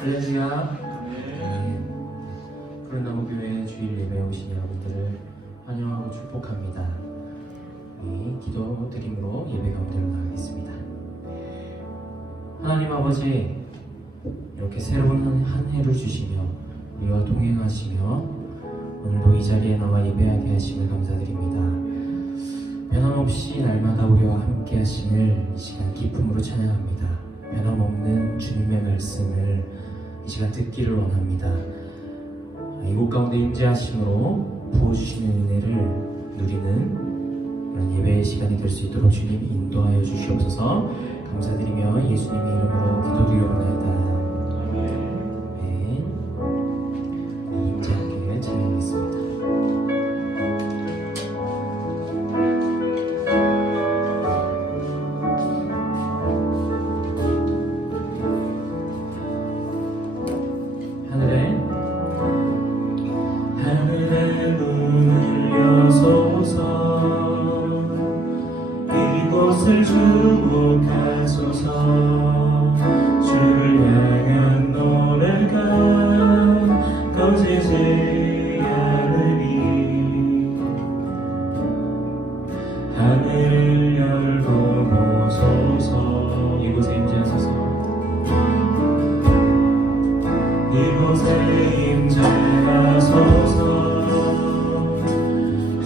할렐루야. 푸른나무교회 주일 예배에 오신 여러분들을 환영하고 축복합니다. 기도 드림으로 예배 가운데로 나가겠습니다. 하나님 아버지, 이렇게 새로운 한 해를 주시며 우리와 동행하시며 오늘도 이 자리에 나와 예배하게 하심을 감사드립니다. 변함없이 날마다 우리와 함께 하심을 이 시간 기쁨으로 찬양합니다. 변함없는 주님의 말씀을 이 시간 듣기를 원합니다. 이곳 가운데 임재하심으로 부어주시는 은혜를 누리는 그런 예배의 시간이 될 수 있도록 주님 인도하여 주시옵소서. 감사드리며 예수님의 이름으로 기도드리옵나이다. 아멘. 임재하기를 찬양하겠습니다. 하늘의 문을 여소서, 이곳을 주목하소서. 주를 향한 노래가 꺼지지 않으니 하늘을 열고 보소서. 이곳에 임재하소서. 이곳에 임재하소서.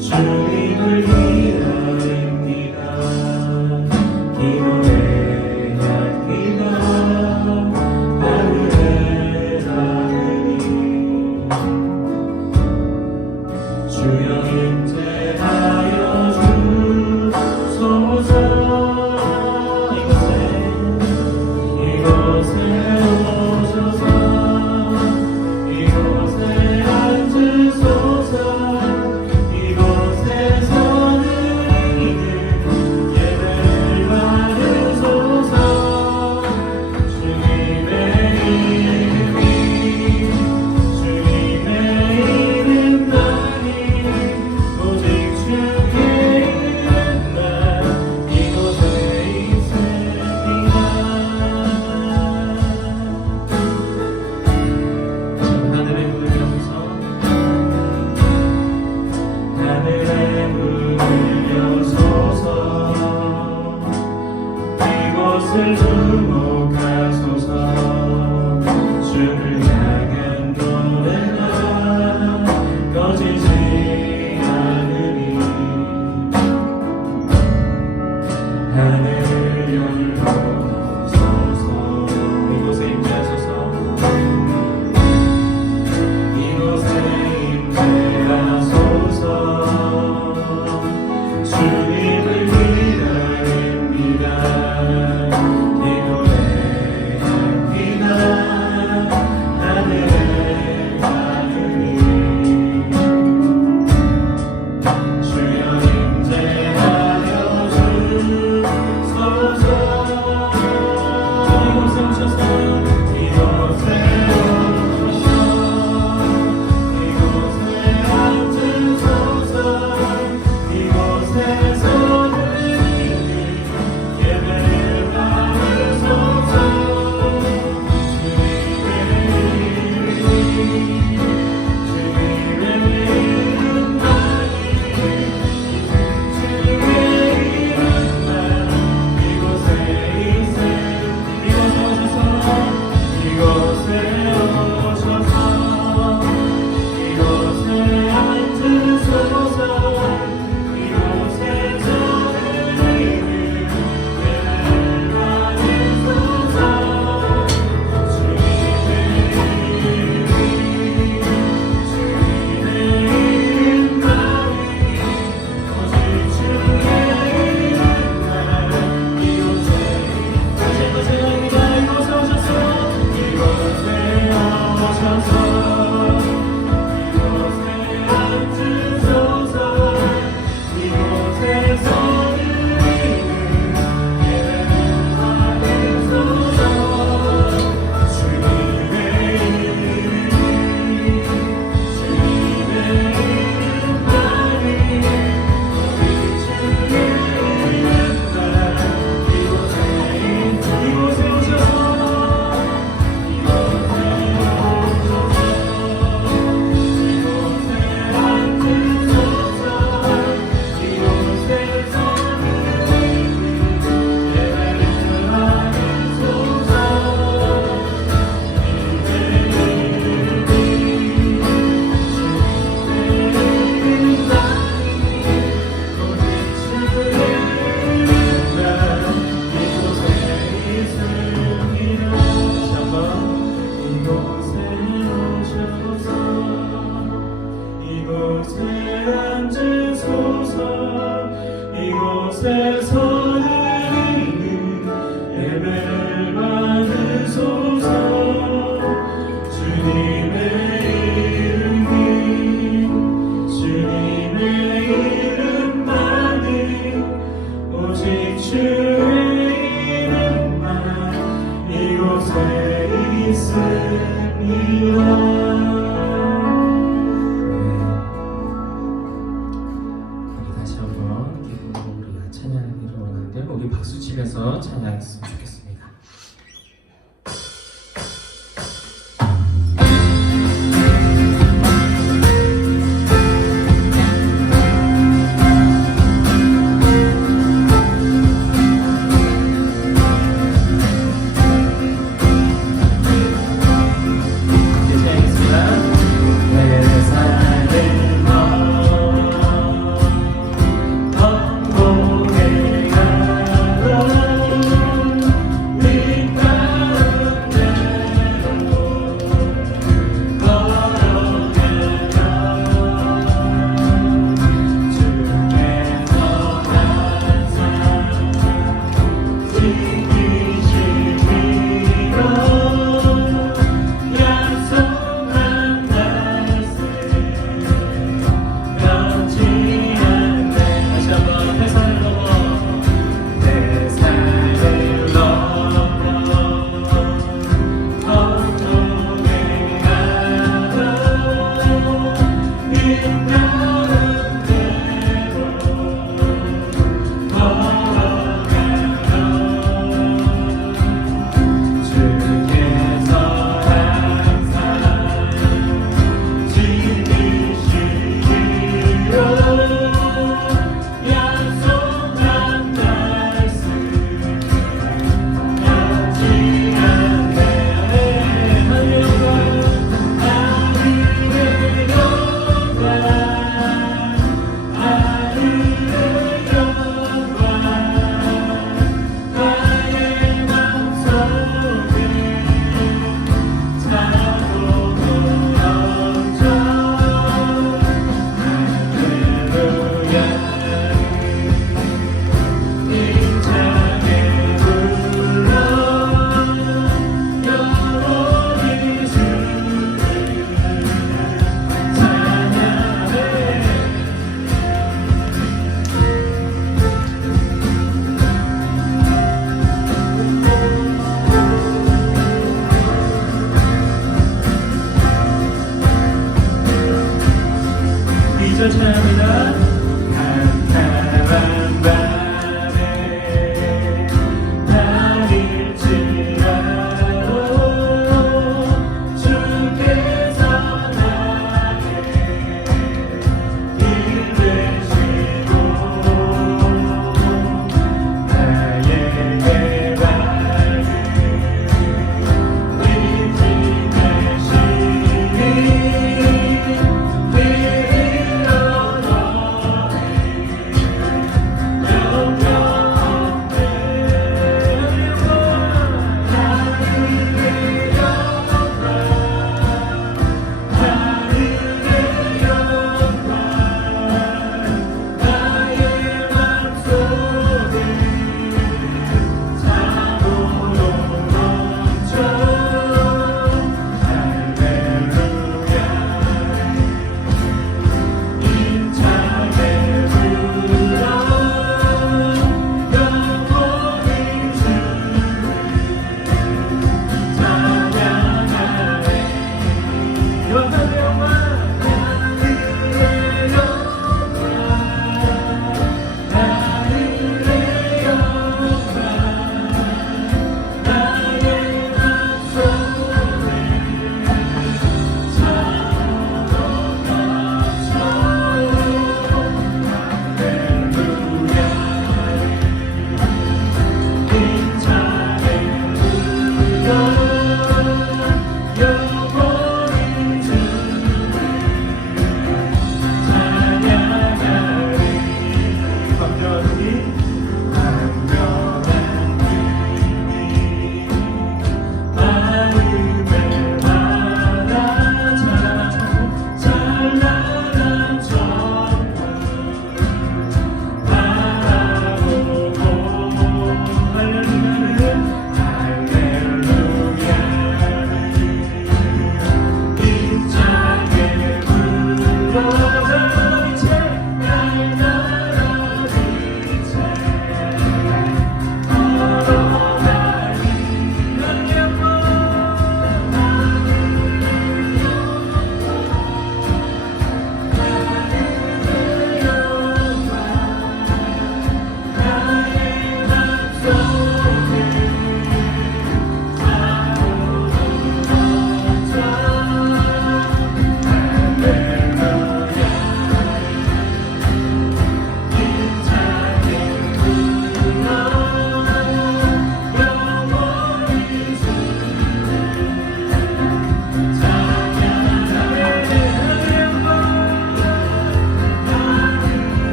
주님을 기다립니다. 기도의 향기가 하늘에 닿으니 주여 임재하여 주소서. 이곳에 오셔서 이곳에 앉으소서. 이곳을 주목하소서. 주를 향한 노래가 꺼지지 않으니 하늘을 열소서. 이곳에 임재하소서. 이곳에 임재하소서. 주님을 기다립니다. 주여 임재하여 주소서. 곳에서 드리는 예배를 받으소서. 주님의 이름만은 오직 주의 이름만 이곳에 있습니다. 우리 다시 한번 기쁨으로 우리가 찬양하기를 원하는데 우리 박수 치면서 찬양했으면 좋겠습니다.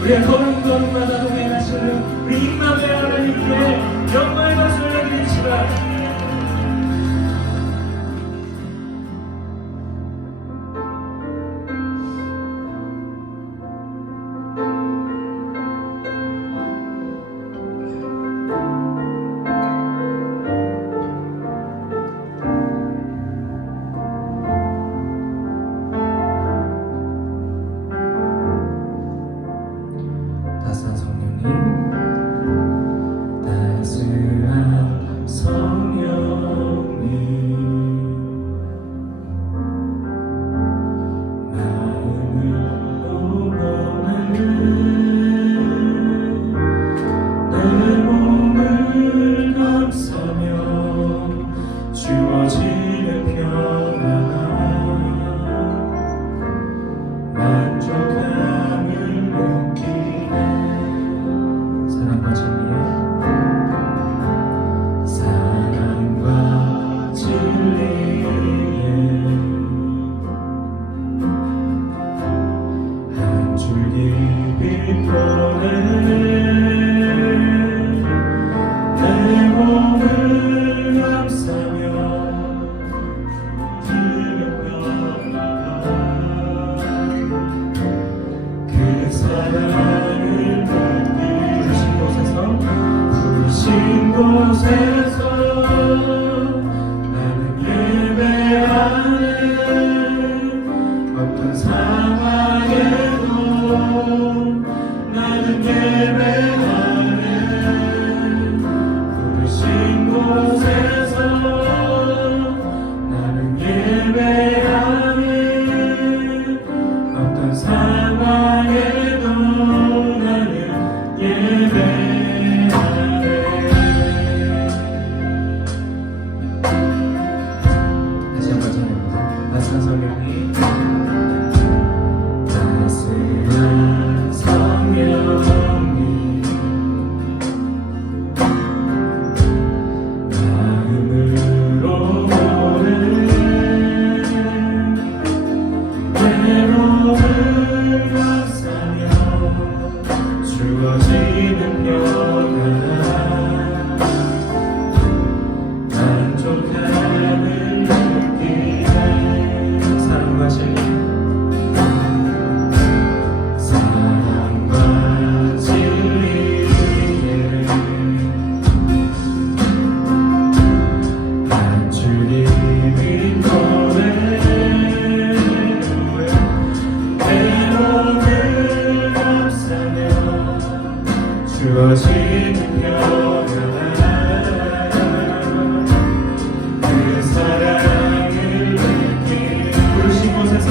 우리의 걸음걸음마다 동행하시는 우리 임마누엘 하나님께 영광의 박수 올려드립시다. 따스한 성령님, 따스한 성령님, 마음으로 보내는 내 몸을 감싸며 주어지는 평안 만족함을 느끼네. 사랑과 진리에 한 줄기 빛보내 내 몸을 감싸며 그 사랑을 부르신 곳에서 나는 예배하네. 어떤 상황에도 나는 예배하네. 부르신 곳에서 나는 예배하네. 어떤 상황에도 나는 예배하네. 따스한 성령님, 따스한 성령님, 마음으로 보내 내 몸을 감싸며 주어지는 평안 만족함을 느끼네. 사랑과 진리에 한 줄기 빛보내 내 몸을 감싸며 주어지는 평안 그 사랑을 느끼 부르신 곳에서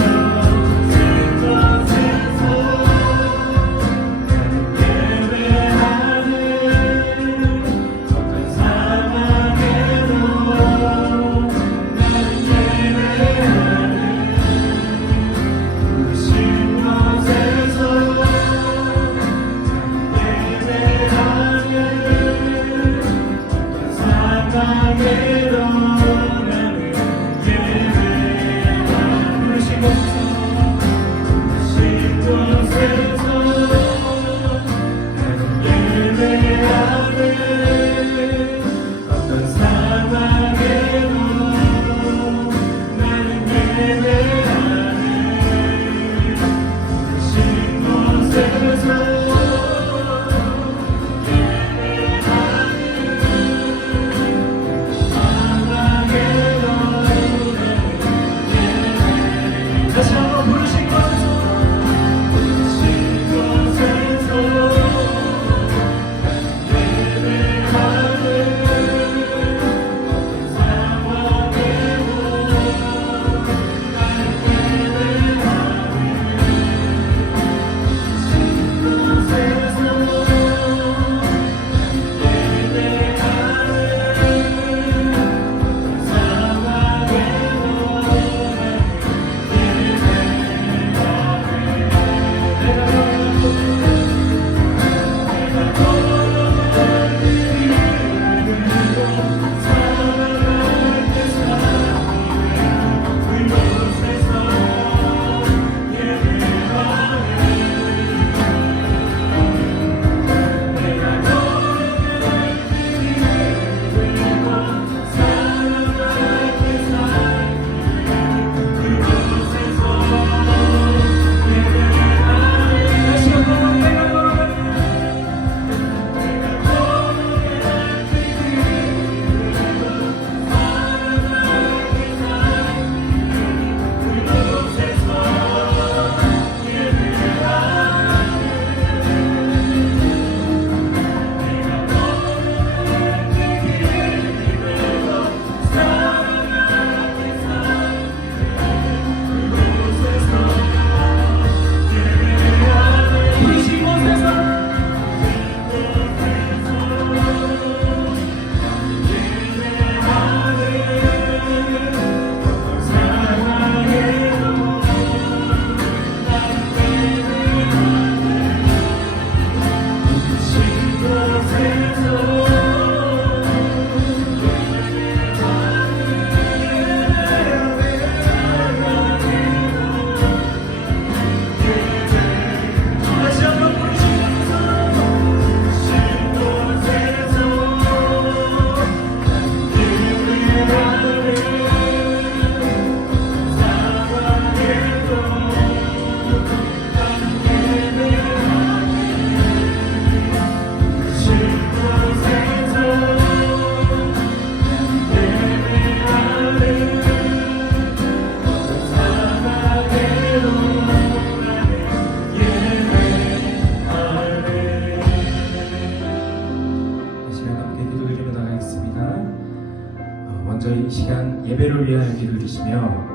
예배를 위하여 기도를 드리시며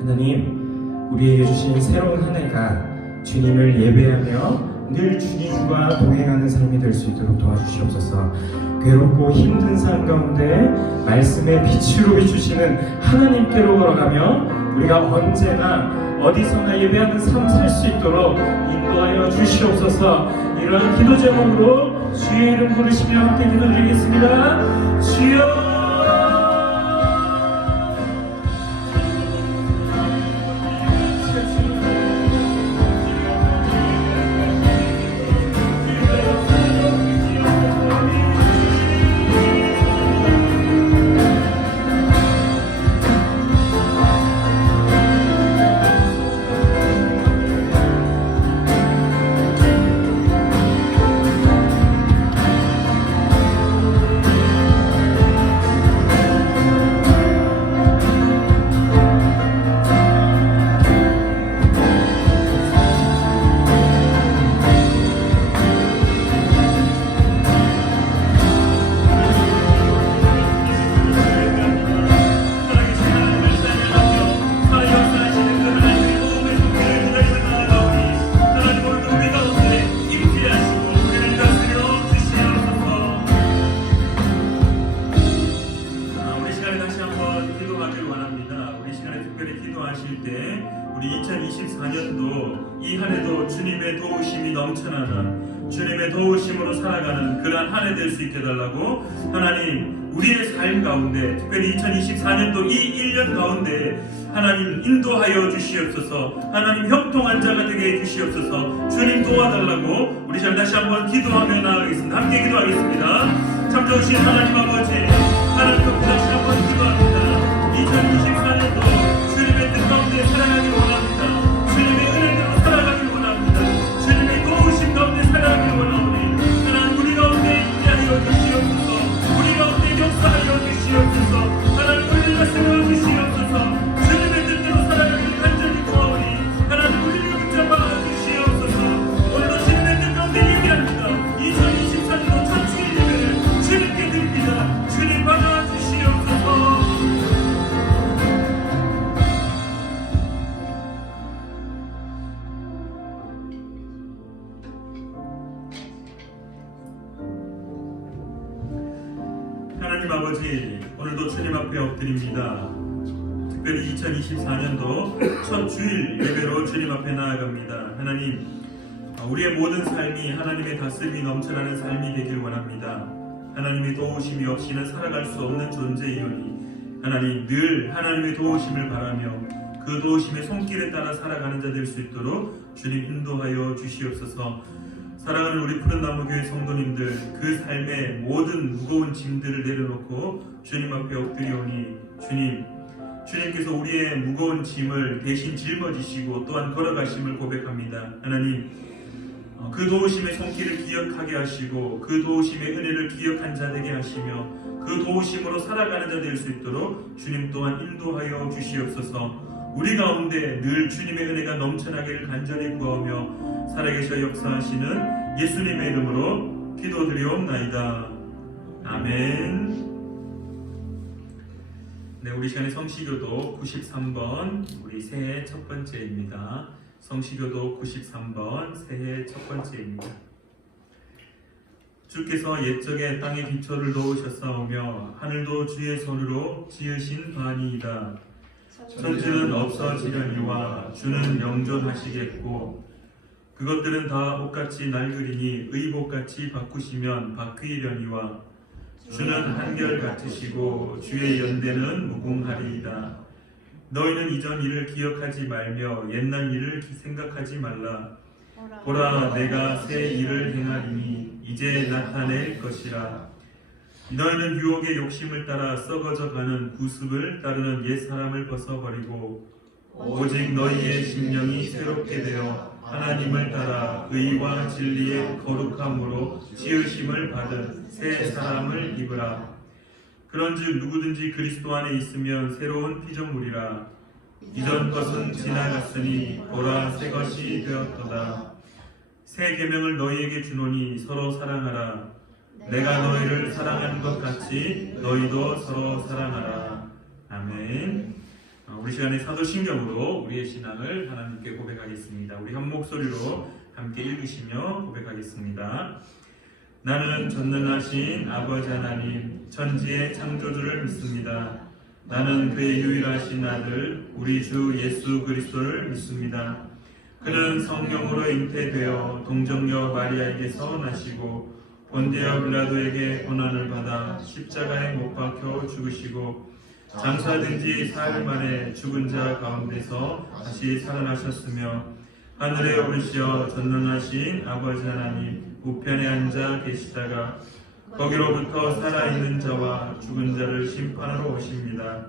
하나님 우리에게 주신 새로운 한 해가 주님을 예배하며 늘 주님과 동행하는 삶이 될 수 있도록 도와주시옵소서. 괴롭고 힘든 삶 가운데 말씀의 빛으로 비추시는 하나님께로 걸어가며 우리가 언제나 어디서나 예배하는 삶 살 수 있도록 인도하여 주시옵소서. 이러한 기도 제목으로 주의 이름 부르시며 함께 기도드리겠습니다. 주여 주님의 도우심이 넘쳐나는 주님의 도우심으로 살아가는 그러한 한 해 될 수 있게 해달라고 하나님 우리의 삶 가운데 특별히 2024년도 이 1년 가운데 하나님 인도하여 주시옵소서. 하나님 형통한 자가 되게 해주시옵소서. 주님 도와달라고 우리 잘 다시 한번 기도하며 나아가겠습니다. 함께 기도하겠습니다. 참 좋으신 하나님 아버지 하나님께 다시 한번 기도합니다. 2024년도 주님의 뜻 가운데 살아가길 원합니다. 주님의 은혜대로 살아가길 원합니다. 주님의 도우심 가운데 살아가길 원하오니 하나님 우리 가운데 인자하여 주시옵소서. 우리 가운데 역사하여 주시옵소서. 하나님 우리가 세워주시옵소서. 주님의 뜻대로 살아가길 간절히 구하오니 하나님 우리를 붙잡아 주시옵소서. 오늘도 주님의 뜻 가운데 예배합니다. 2024년도 첫 주일 예배를 주님께 드립니다. 주님 받아주시옵소서. 하나님 아버지 오늘도 주님 앞에 엎드립니다. 특별히 2024년도 첫 주일 예배로 주님 앞에 나아갑니다. 하나님 우리의 모든 삶이 하나님의 다스림이 넘쳐나는 삶이 되길 원합니다. 하나님의 도우심이 없이는 살아갈 수 없는 존재이오니 하나님 늘 하나님의 도우심을 바라며 그 도우심의 손길에 따라 살아가는 자 될 수 있도록 주님 인도하여 주시옵소서. 사랑하는 우리 푸른나무교회 성도님들 그 삶의 모든 무거운 짐들을 내려놓고 주님 앞에 엎드리오니 주님께서 우리의 무거운 짐을 대신 짊어지시고 또한 걸어가심을 고백합니다. 하나님 그 도우심의 손길을 기억하게 하시고 그 도우심의 은혜를 기억한 자 되게 하시며 그 도우심으로 살아가는 자 될 수 있도록 주님 또한 인도하여 주시옵소서. 우리 가운데 늘 주님의 은혜가 넘쳐나기를 간절히 구하며 살아계셔 역사하시는 예수님의 이름으로 기도드리옵나이다. 아멘. 네, 우리 시간에 성시교도 93번 우리 새해 첫 번째입니다. 성시교도 93번 새해 첫 번째입니다. 주께서 옛적에 땅에 기초를 놓으셨사오며 하늘도 주의 손으로 지으신 바니이다. 천지는 없어지려니와 주는 영존하시겠고 그것들은 다 옷같이 낡으리니 의복같이 바꾸시면 바뀌려니와 주는 한결같으시고 주의 연대는 무궁하리이다. 너희는 이전 일을 기억하지 말며 옛날 일을 생각하지 말라. 보라 내가 새 일을 행하리니 이제 나타낼 것이라. 너희는 유혹의 욕심을 따라 썩어져 가는 구습을 따르는 옛사람을 벗어버리고 오직 너희의 심령이 새롭게 되어 하나님을 따라 의와 진리의 거룩함으로 지으심을 받은 새 사람을 입으라. 그런즉 누구든지 그리스도 안에 있으면 새로운 피조물이라. 이전 것은 지나갔으니 보라 새 것이 되었도다. 새 계명을 너희에게 주노니 서로 사랑하라. 내가 너희를 사랑한 것 같이 너희도 서로 사랑하라. 아멘. 아멘. 우리 시간에 사도신경으로 우리의 신앙을 하나님께 고백하겠습니다. 우리 한 목소리로 함께 읽으시며 고백하겠습니다. 나는 전능하신 아버지 하나님 천지의 창조주를 믿습니다. 나는 그의 유일하신 아들 우리 주 예수 그리스도를 믿습니다. 그는 성령으로 잉태되어 동정녀 마리아에게서 나시고 본디아 빌라도에게 고난을 받아 십자가에 못 박혀 죽으시고 장사된 지 사흘 만에 죽은 자 가운데서 다시 살아나셨으며 하늘에 오르시어 전능하신 아버지 하나님 우편에 앉아 계시다가 거기로부터 살아있는 자와 죽은 자를 심판하러 오십니다.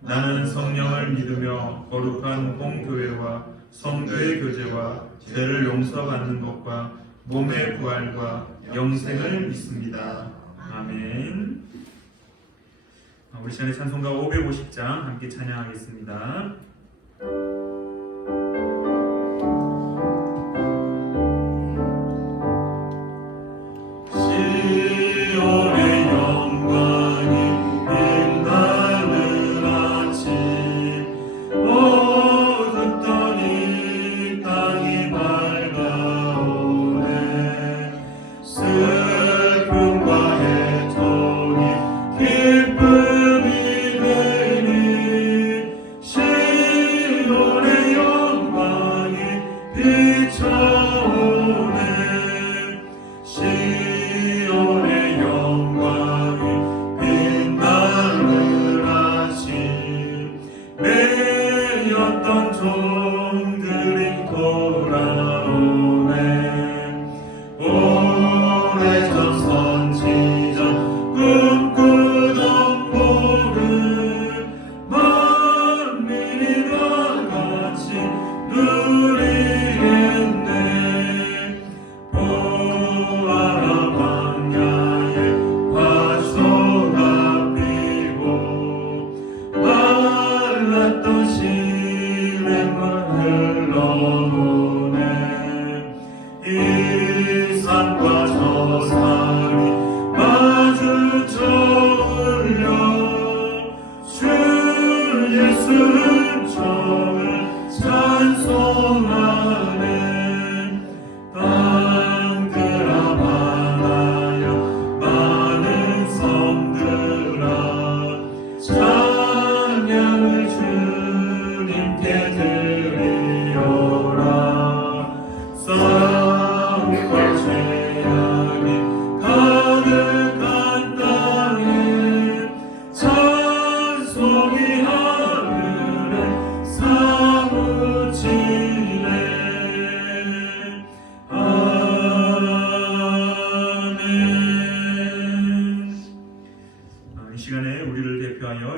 나는 성령을 믿으며 거룩한 공교회와 성도의 교제와 죄를 용서받는 것과 몸의 부활과 영생을 믿습니다. 아멘. 우리 시간에 찬송가 550장 함께 찬양하겠습니다.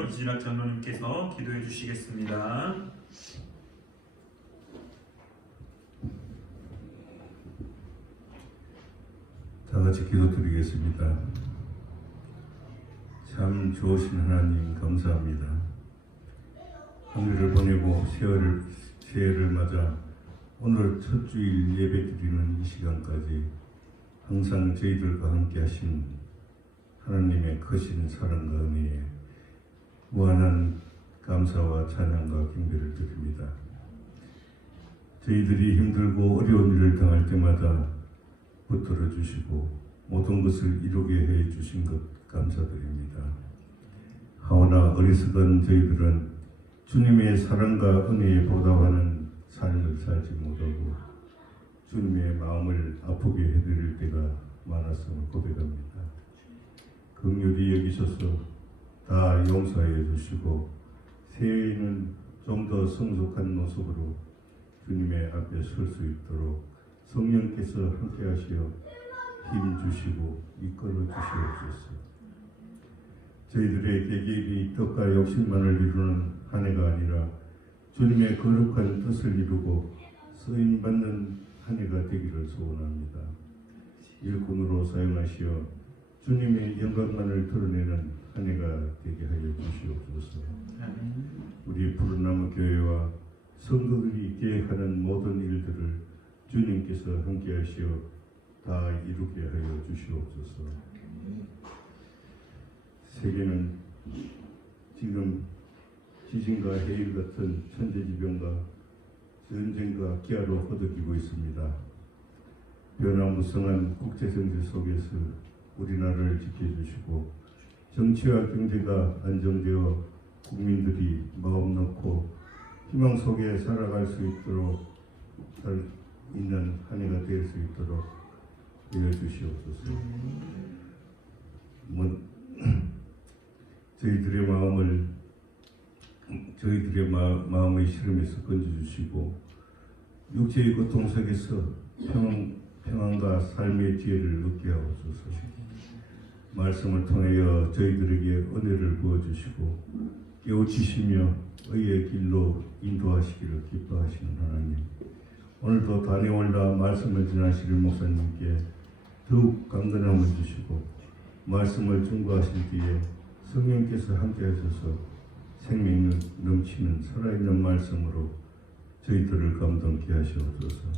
이진학 장로님께서 기도해 주시겠습니다. 다 같이 기도드리겠습니다. 참 좋으신 하나님 감사합니다. 한 해를 보내고 새해를 맞아 오늘 첫 주일 예배드리는 이 시간까지 항상 저희들과 함께 하신 하나님의 크신 사랑과 은혜에 무한한 감사와 찬양과 경배를 드립니다. 저희들이 힘들고 어려운 일을 당할 때마다 붙들어 주시고 모든 것을 이루게 해 주신 것 감사드립니다. 하오나 어리석은 저희들은 주님의 사랑과 은혜에 보답하는 삶을 살지 못하고 주님의 마음을 아프게 해드릴 때가 많았음을 고백합니다. 긍휼히 여기셔서 다 용서해 주시고 새해에는 좀 더 성숙한 모습으로 주님의 앞에 설 수 있도록 성령께서 함께 하시어 힘 주시고 이끌어 주시옵소서. 저희들의 계획이 뜻과 욕심만을 이루는 한 해가 아니라 주님의 거룩한 뜻을 이루고 쓰임받는 한 해가 되기를 소원합니다. 일꾼으로 사용하시어 주님의 영광만을 드러내는 한 해가 되게 하여 주시옵소서. 우리 푸른나무 교회와 성도들이 계획하는 모든 일들을 주님께서 함께 하시어 다 이루게 하여 주시옵소서. 세계는 지금 지진과 해일 같은 천재지변과 전쟁과 기아로 허덕이고 있습니다. 변화무성한 국제정세 속에서 우리나라를 지켜주시고 정치와 경제가 안정되어 국민들이 마음 놓고 희망 속에 살아갈 수 있도록 있는 한 해가 될 수 있도록 되어주시옵소서. 저희들의 마음의 시름에서 건져주시고 육체의 고통 속에서 평안과 삶의 지혜를 얻게 하옵소서. 말씀을 통하여 저희들에게 은혜를 부어주시고 깨우치시며 의의 길로 인도하시기를 기뻐하시는 하나님, 오늘도 다니올라 말씀을 전하시는 목사님께 더욱 강건함을 주시고 말씀을 증거하실 때에 성령께서 함께하셔서 생명 넘치는 살아있는 말씀으로 저희들을 감동케 하시옵소서.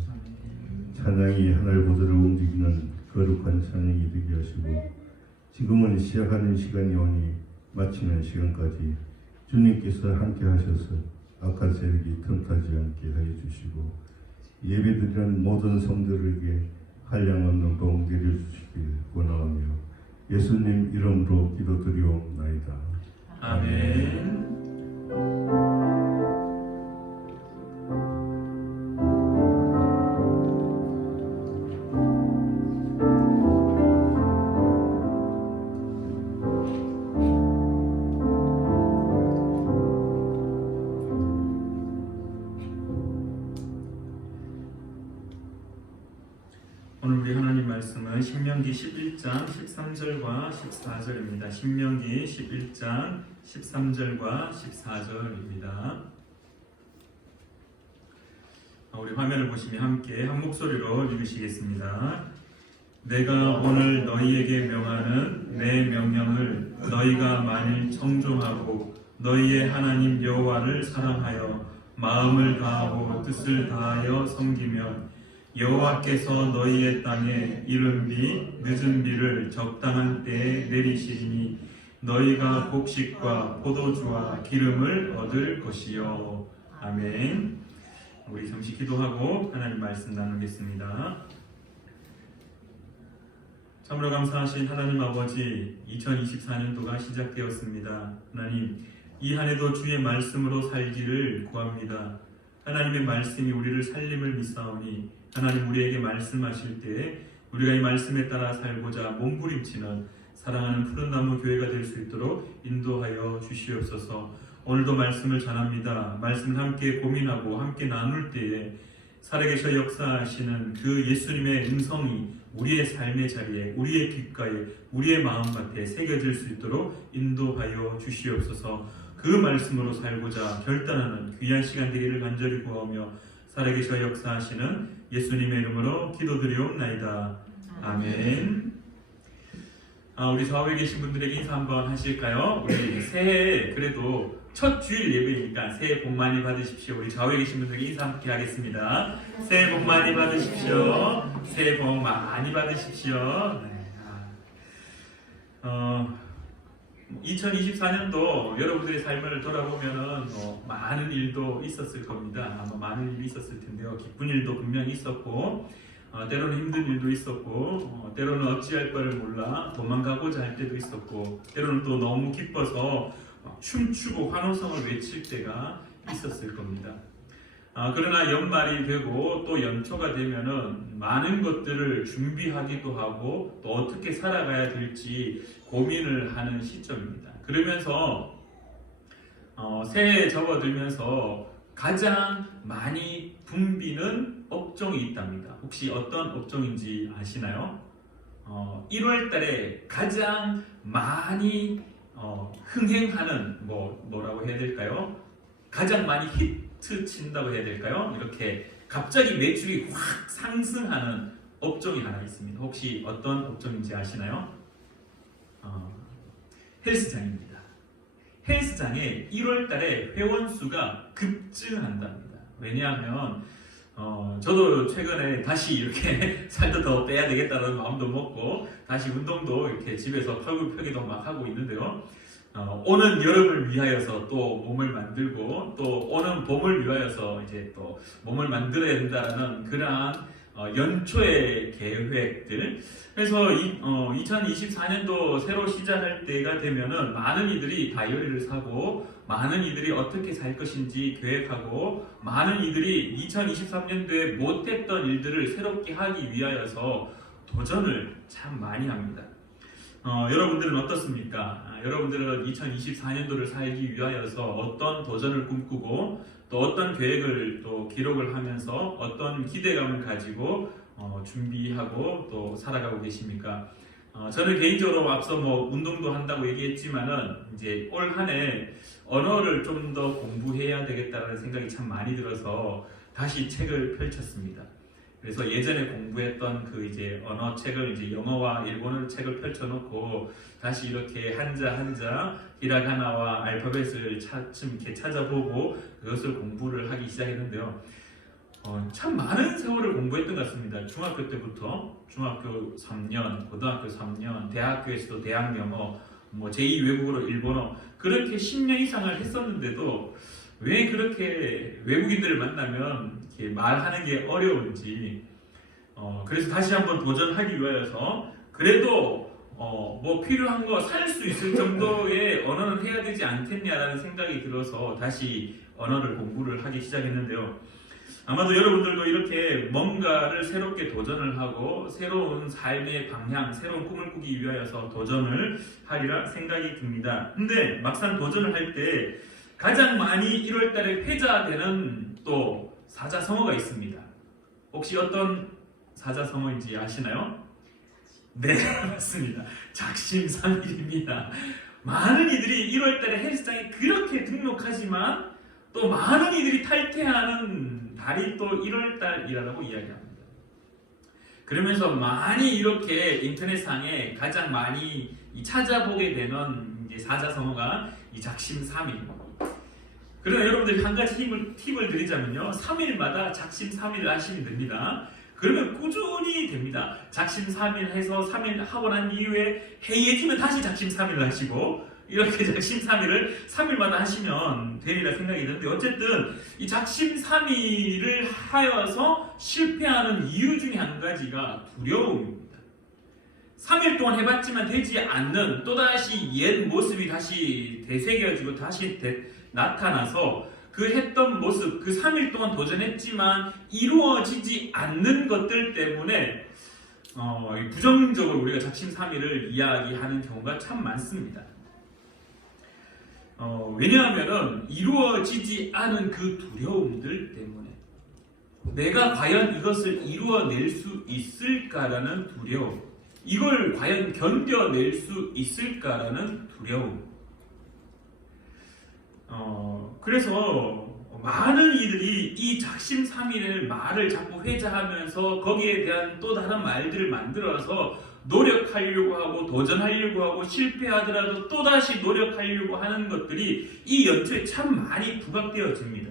찬양이 하늘 보도를 움직이는 거룩한 찬양이 되게 하시고 지금은 시작하는 시간이 오니 마치는 시간까지 주님께서 함께 하셔서 악한 세력이 틈타지 않게 하여 주시고 예배드리는 모든 성도들에게 한량없는 복 내려주시길 원하오며 예수님 이름으로 기도드리옵나이다. 아멘. 오늘 우리 하나님 말씀은 신명기 11장 13절과 14절입니다. 신명기 11장 13절과 14절입니다. 우리 화면을 보시면 함께 한 목소리로 읽으시겠습니다. 내가 오늘 너희에게 명하는 내 명령을 너희가 만일 청종하고 너희의 하나님 여호와를 사랑하여 마음을 다하고 뜻을 다하여 섬기면 여호와께서 너희의 땅에 이른 비 늦은 비를 적당한 때에 내리시리니 너희가 곡식과 포도주와 기름을 얻을 것이요. 아멘. 우리 잠시 기도하고 하나님 말씀 나누겠습니다. 참으로 감사하신 하나님 아버지, 2024년도가 시작되었습니다. 하나님, 이 한 해도 주의 말씀으로 살기를 구합니다. 하나님의 말씀이 우리를 살림을 믿사오니 하나님 우리에게 말씀하실 때 우리가 이 말씀에 따라 살고자 몸부림치는 사랑하는 푸른 나무 교회가 될 수 있도록 인도하여 주시옵소서. 오늘도 말씀을 전합니다. 말씀을 함께 고민하고 함께 나눌 때에 살아계셔 역사하시는 그 예수님의 음성이 우리의 삶의 자리에, 우리의 귓가에, 우리의 마음밭에 새겨질 수 있도록 인도하여 주시옵소서. 그 말씀으로 살고자 결단하는 귀한 시간 되기를 간절히 구하며 살아계셔 역사하시는 예수님의 이름으로 기도드리옵나이다. 아멘. 우리 좌우에 계신 분들에게 인사 한번 하실까요? 우리 새해 그래도 첫 주일 예배니까 새해 복 많이 받으십시오. 우리 좌우에 계신 분들에게 인사 함께 하겠습니다. 새해 복 많이 받으십시오. 새해 복 많이 받으십시오. 네. 2024년도 여러분들의 삶을 돌아보면은 많은 일도 있었을 겁니다. 아마 많은 일이 있었을 텐데요. 기쁜 일도 분명히 있었고, 때로는 힘든 일도 있었고, 때로는 어찌할 바를 몰라 도망가고자 할 때도 있었고, 때로는 또 너무 기뻐서 춤추고 환호성을 외칠 때가 있었을 겁니다. 그러나 연말이 되고 또 연초가 되면은 많은 것들을 준비하기도 하고 또 어떻게 살아가야 될지 고민을 하는 시점입니다. 그러면서 새해에 접어들면서 가장 많이 붐비는 업종이 있답니다. 혹시 어떤 업종인지 아시나요? 1월 달에 가장 많이 흥행하는 뭐라고 해야 될까요? 가장 많이 히트 친다고 해야 될까요? 이렇게 갑자기 매출이 확 상승하는 업종이 하나 있습니다. 혹시 어떤 업종인지 아시나요? 헬스장입니다. 헬스장에 1월 달에 회원 수가 급증한답니다. 왜냐하면 저도 최근에 다시 이렇게 살도 더 빼야 되겠다는 마음도 먹고 다시 운동도 이렇게 집에서 팔굽혀펴기도 막 하고 있는데요. 오는 여름을 위하여서 또 몸을 만들고 또 오는 봄을 위하여서 이제 또 몸을 만들어야 된다는 그러한 연초의 계획들. 그래서 2024년도 새로 시작할 때가 되면은 많은 이들이 다이어리를 사고 많은 이들이 어떻게 살 것인지 계획하고 많은 이들이 2023년도에 못했던 일들을 새롭게 하기 위하여서 도전을 참 많이 합니다. 여러분들은 어떻습니까? 여러분들은 2024년도를 살기 위하여서 어떤 도전을 꿈꾸고 또 어떤 계획을 또 기록을 하면서 어떤 기대감을 가지고 준비하고 또 살아가고 계십니까? 저는 개인적으로 앞서 운동도 한다고 얘기했지만은 이제 올 한 해 언어를 좀 더 공부해야 되겠다는 생각이 참 많이 들어서 다시 책을 펼쳤습니다. 그래서 예전에 공부했던 그 이제 언어 책을 이제 영어와 일본어 책을 펼쳐놓고 다시 이렇게 한자 히라가나와 알파벳을 차츰 이렇게 찾아보고 그것을 공부를 하기 시작했는데요. 참 많은 세월을 공부했던 것 같습니다. 중학교 때부터 중학교 3년, 고등학교 3년, 대학교에서도 대학 영어, 제2 외국어로 일본어 그렇게 10년 이상을 했었는데도 왜 그렇게 외국인들을 만나면 이렇게 말하는 게 어려운지 그래서 다시 한번 도전하기 위해서 그래도 필요한 거 살 수 있을 정도의 언어는 해야 되지 않겠냐라는 생각이 들어서 다시 언어를 공부를 하기 시작했는데요. 아마도 여러분들도 이렇게 뭔가를 새롭게 도전을 하고 새로운 삶의 방향, 새로운 꿈을 꾸기 위하여서 도전을 하리라 생각이 듭니다. 근데 막상 도전을 할 때 가장 많이 1월달에 회자되는 또 사자성어가 있습니다. 혹시 어떤 사자성어인지 아시나요? 네, 맞습니다. 작심삼일입니다. 많은 이들이 1월달에 헬스장에 그렇게 등록하지만 또 많은 이들이 탈퇴하는 달이 또 1월달이라고 이야기합니다. 그러면서 많이 이렇게 인터넷상에 가장 많이 찾아보게 되는 이제 사자성어가 이 작심삼일입니다. 그러나 여러분들이 한 가지 팁을 드리자면요. 3일마다 작심삼일을 하시면 됩니다. 그러면 꾸준히 됩니다. 작심삼일 해서 3일 하고 난 이후에 해이해지면 다시 작심삼일을 하시고 이렇게 작심삼일을 3일마다 하시면 되리라 생각이 드는데 어쨌든 이 작심삼일을 하여서 실패하는 이유 중에 한 가지가 두려움입니다. 3일 동안 해봤지만 되지 않는 또다시 옛 모습이 다시 되새겨지고 다시 나타나서 그 했던 모습, 그 3일 동안 도전했지만 이루어지지 않는 것들 때문에 부정적으로 우리가 작심삼일을 이야기하는 경우가 참 많습니다. 왜냐하면 이루어지지 않은 그 두려움들 때문에 내가 과연 이것을 이루어낼 수 있을까라는 두려움, 이걸 과연 견뎌낼 수 있을까라는 두려움. 그래서 많은 이들이 이 작심삼일의 말을 자꾸 회자하면서 거기에 대한 또 다른 말들을 만들어서 노력하려고 하고 도전하려고 하고 실패하더라도 또다시 노력하려고 하는 것들이 이 연초에 참 많이 부각되어집니다.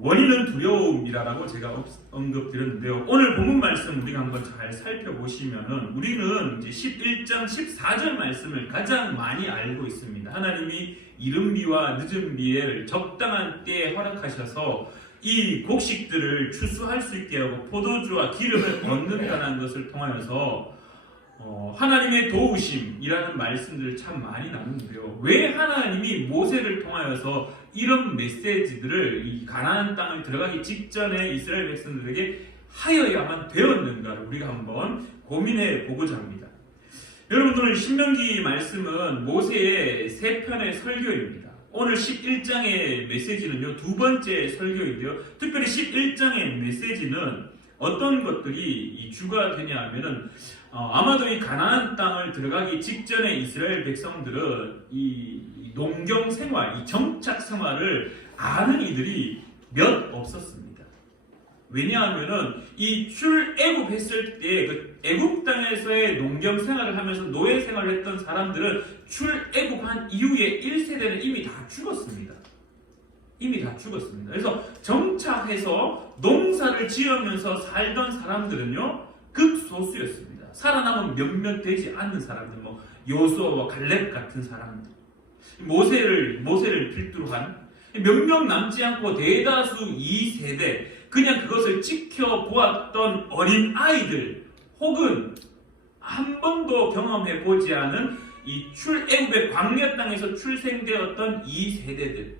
원인은 두려움이라고 제가 언급드렸는데요. 오늘 본문 말씀 우리가 한번 잘 살펴보시면은 우리는 이제 11장 14절 말씀을 가장 많이 알고 있습니다. 하나님이 이른 비와 늦은 비를 적당한 때에 허락하셔서 이 곡식들을 추수할 수 있게 하고 포도주와 기름을 얻는다는 것을 통하여서 하나님의 도우심이라는 말씀들을 참 많이 나누는데요. 왜 하나님이 모세를 통하여서 이런 메시지들을 이 가나안 땅을 들어가기 직전에 이스라엘 백성들에게 하여야만 되었는가를 우리가 한번 고민해 보고자 합니다. 여러분들 신명기 말씀은 모세의 세 편의 설교입니다. 오늘 11장의 메시지는요, 두 번째 설교인데요. 특별히 11장의 메시지는 어떤 것들이 이 주가 되냐 하면은 아마도 이 가나안 땅을 들어가기 직전에 이스라엘 백성들은 이 농경 생활, 이 정착 생활을 아는 이들이 몇 없었습니다. 왜냐하면은 이 출애굽했을 때 그 애굽 땅에서의 농경 생활을 하면서 노예 생활을 했던 사람들은 출애굽한 이후에 1세대는 이미 다 죽었습니다. 이미 다 죽었습니다. 그래서 정착해서 농사를 지으면서 살던 사람들은요, 극소수였습니다. 살아남은 몇몇 되지 않는 사람들, 뭐 요수아와 갈렙 같은 사람들, 모세를 필두로 한 몇 명 남지 않고 대다수 2세대 그냥 그것을 지켜보았던 어린 아이들, 혹은 한 번도 경험해 보지 않은 이 애굽의 광야 땅에서 출생되었던 2세대들,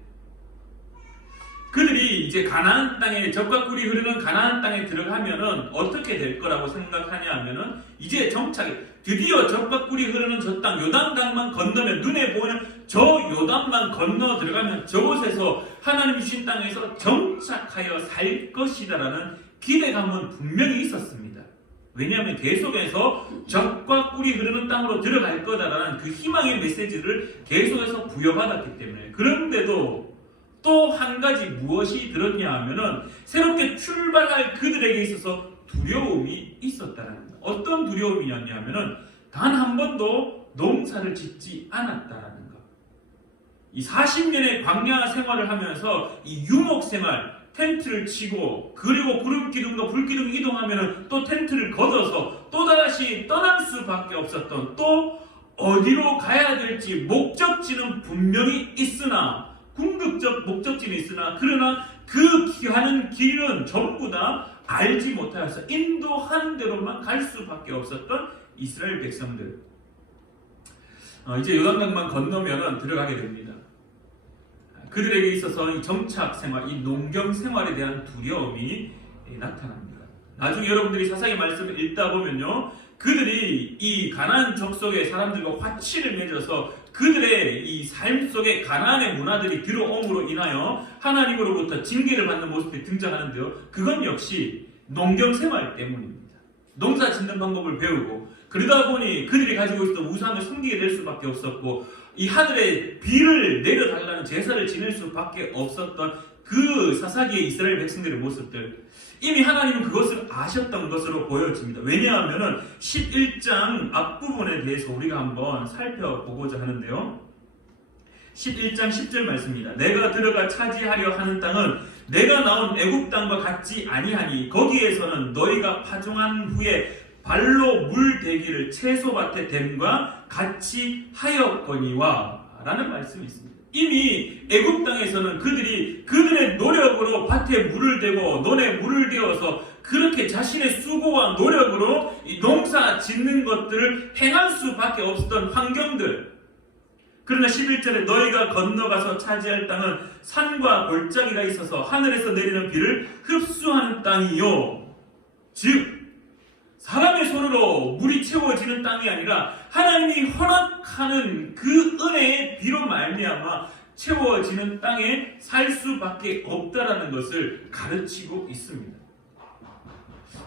그들이 이제 가나안 땅에, 젖과 꿀이 흐르는 가나안 땅에 들어가면은 어떻게 될 거라고 생각하냐 하면은, 이제 정착, 드디어 젖과 꿀이 흐르는 저 땅, 요단강만 건너면, 눈에 보이는 저 요단만 건너 들어가면 저곳에서 하나님 주신 땅에서 정착하여 살 것이다라는 기대감은 분명히 있었습니다. 왜냐하면 계속해서 젖과 꿀이 흐르는 땅으로 들어갈 거다라는 그 희망의 메시지를 계속해서 부여받았기 때문에. 그런데도 또 한 가지 무엇이 들었냐 하면은, 새롭게 출발할 그들에게 있어서 두려움이 있었다는 겁니다. 어떤 두려움이었냐 하면은, 단 한 번도 농사를 짓지 않았다라는 것. 이 40년의 광야 생활을 하면서 이 유목 생활, 텐트를 치고, 그리고 구름 기둥과 불 기둥 이동하면은 또 텐트를 걷어서 또다시 떠날 수밖에 없었던, 또 어디로 가야 될지 목적지는 분명히 있으나, 궁극적 목적지는 있으나, 그러나 그 가는 길은 전부 다 알지 못하여서 인도하는 대로만 갈 수밖에 없었던 이스라엘 백성들. 이제 요단강만 건너면 들어가게 됩니다. 그들에게 있어서 이 정착 생활, 이 농경 생활에 대한 두려움이 나타납니다. 나중에 여러분들이 사사기 말씀을 읽다 보면요, 그들이 이 가나안 족속의 사람들과 화치를 맺어서 그들의 이 삶 속에 가나안의 문화들이 들어옴으로 인하여 하나님으로부터 징계를 받는 모습이 등장하는데요, 그건 역시 농경 생활 때문입니다. 농사 짓는 방법을 배우고, 그러다 보니 그들이 가지고 있었던 우상을 섬기게 될 수밖에 없었고, 이 하늘에 비를 내려달라는 제사를 지낼 수밖에 없었던 그 사사기의 이스라엘 백성들의 모습들, 이미 하나님은 그것을 아셨던 것으로 보여집니다. 왜냐하면 11장 앞부분에 대해서 우리가 한번 살펴보고자 하는데요, 11장 10절 말씀입니다. 내가 들어가 차지하려 하는 땅은 내가 나온 애굽 땅과 같지 아니하니, 거기에서는 너희가 파종한 후에 발로 물 대기를 채소밭에 댐과 같이 하였거니와 라는 말씀이 있습니다. 이미 애굽 땅에서는 그들의 노력으로 밭에 물을 대고 논에 물을 대어서 그렇게 자신의 수고와 노력으로 이 농사 짓는 것들을 행할 수밖에 없었던 환경들. 그러나 11절에 너희가 건너가서 차지할 땅은 산과 골짜기가 있어서 하늘에서 내리는 비를 흡수하는 땅이요, 즉 사람의 손으로 물이 채워지는 땅이 아니라 하나님이 허락하는 그 은혜의 비로 말미암아 채워지는 땅에 살 수밖에 없다라는 것을 가르치고 있습니다.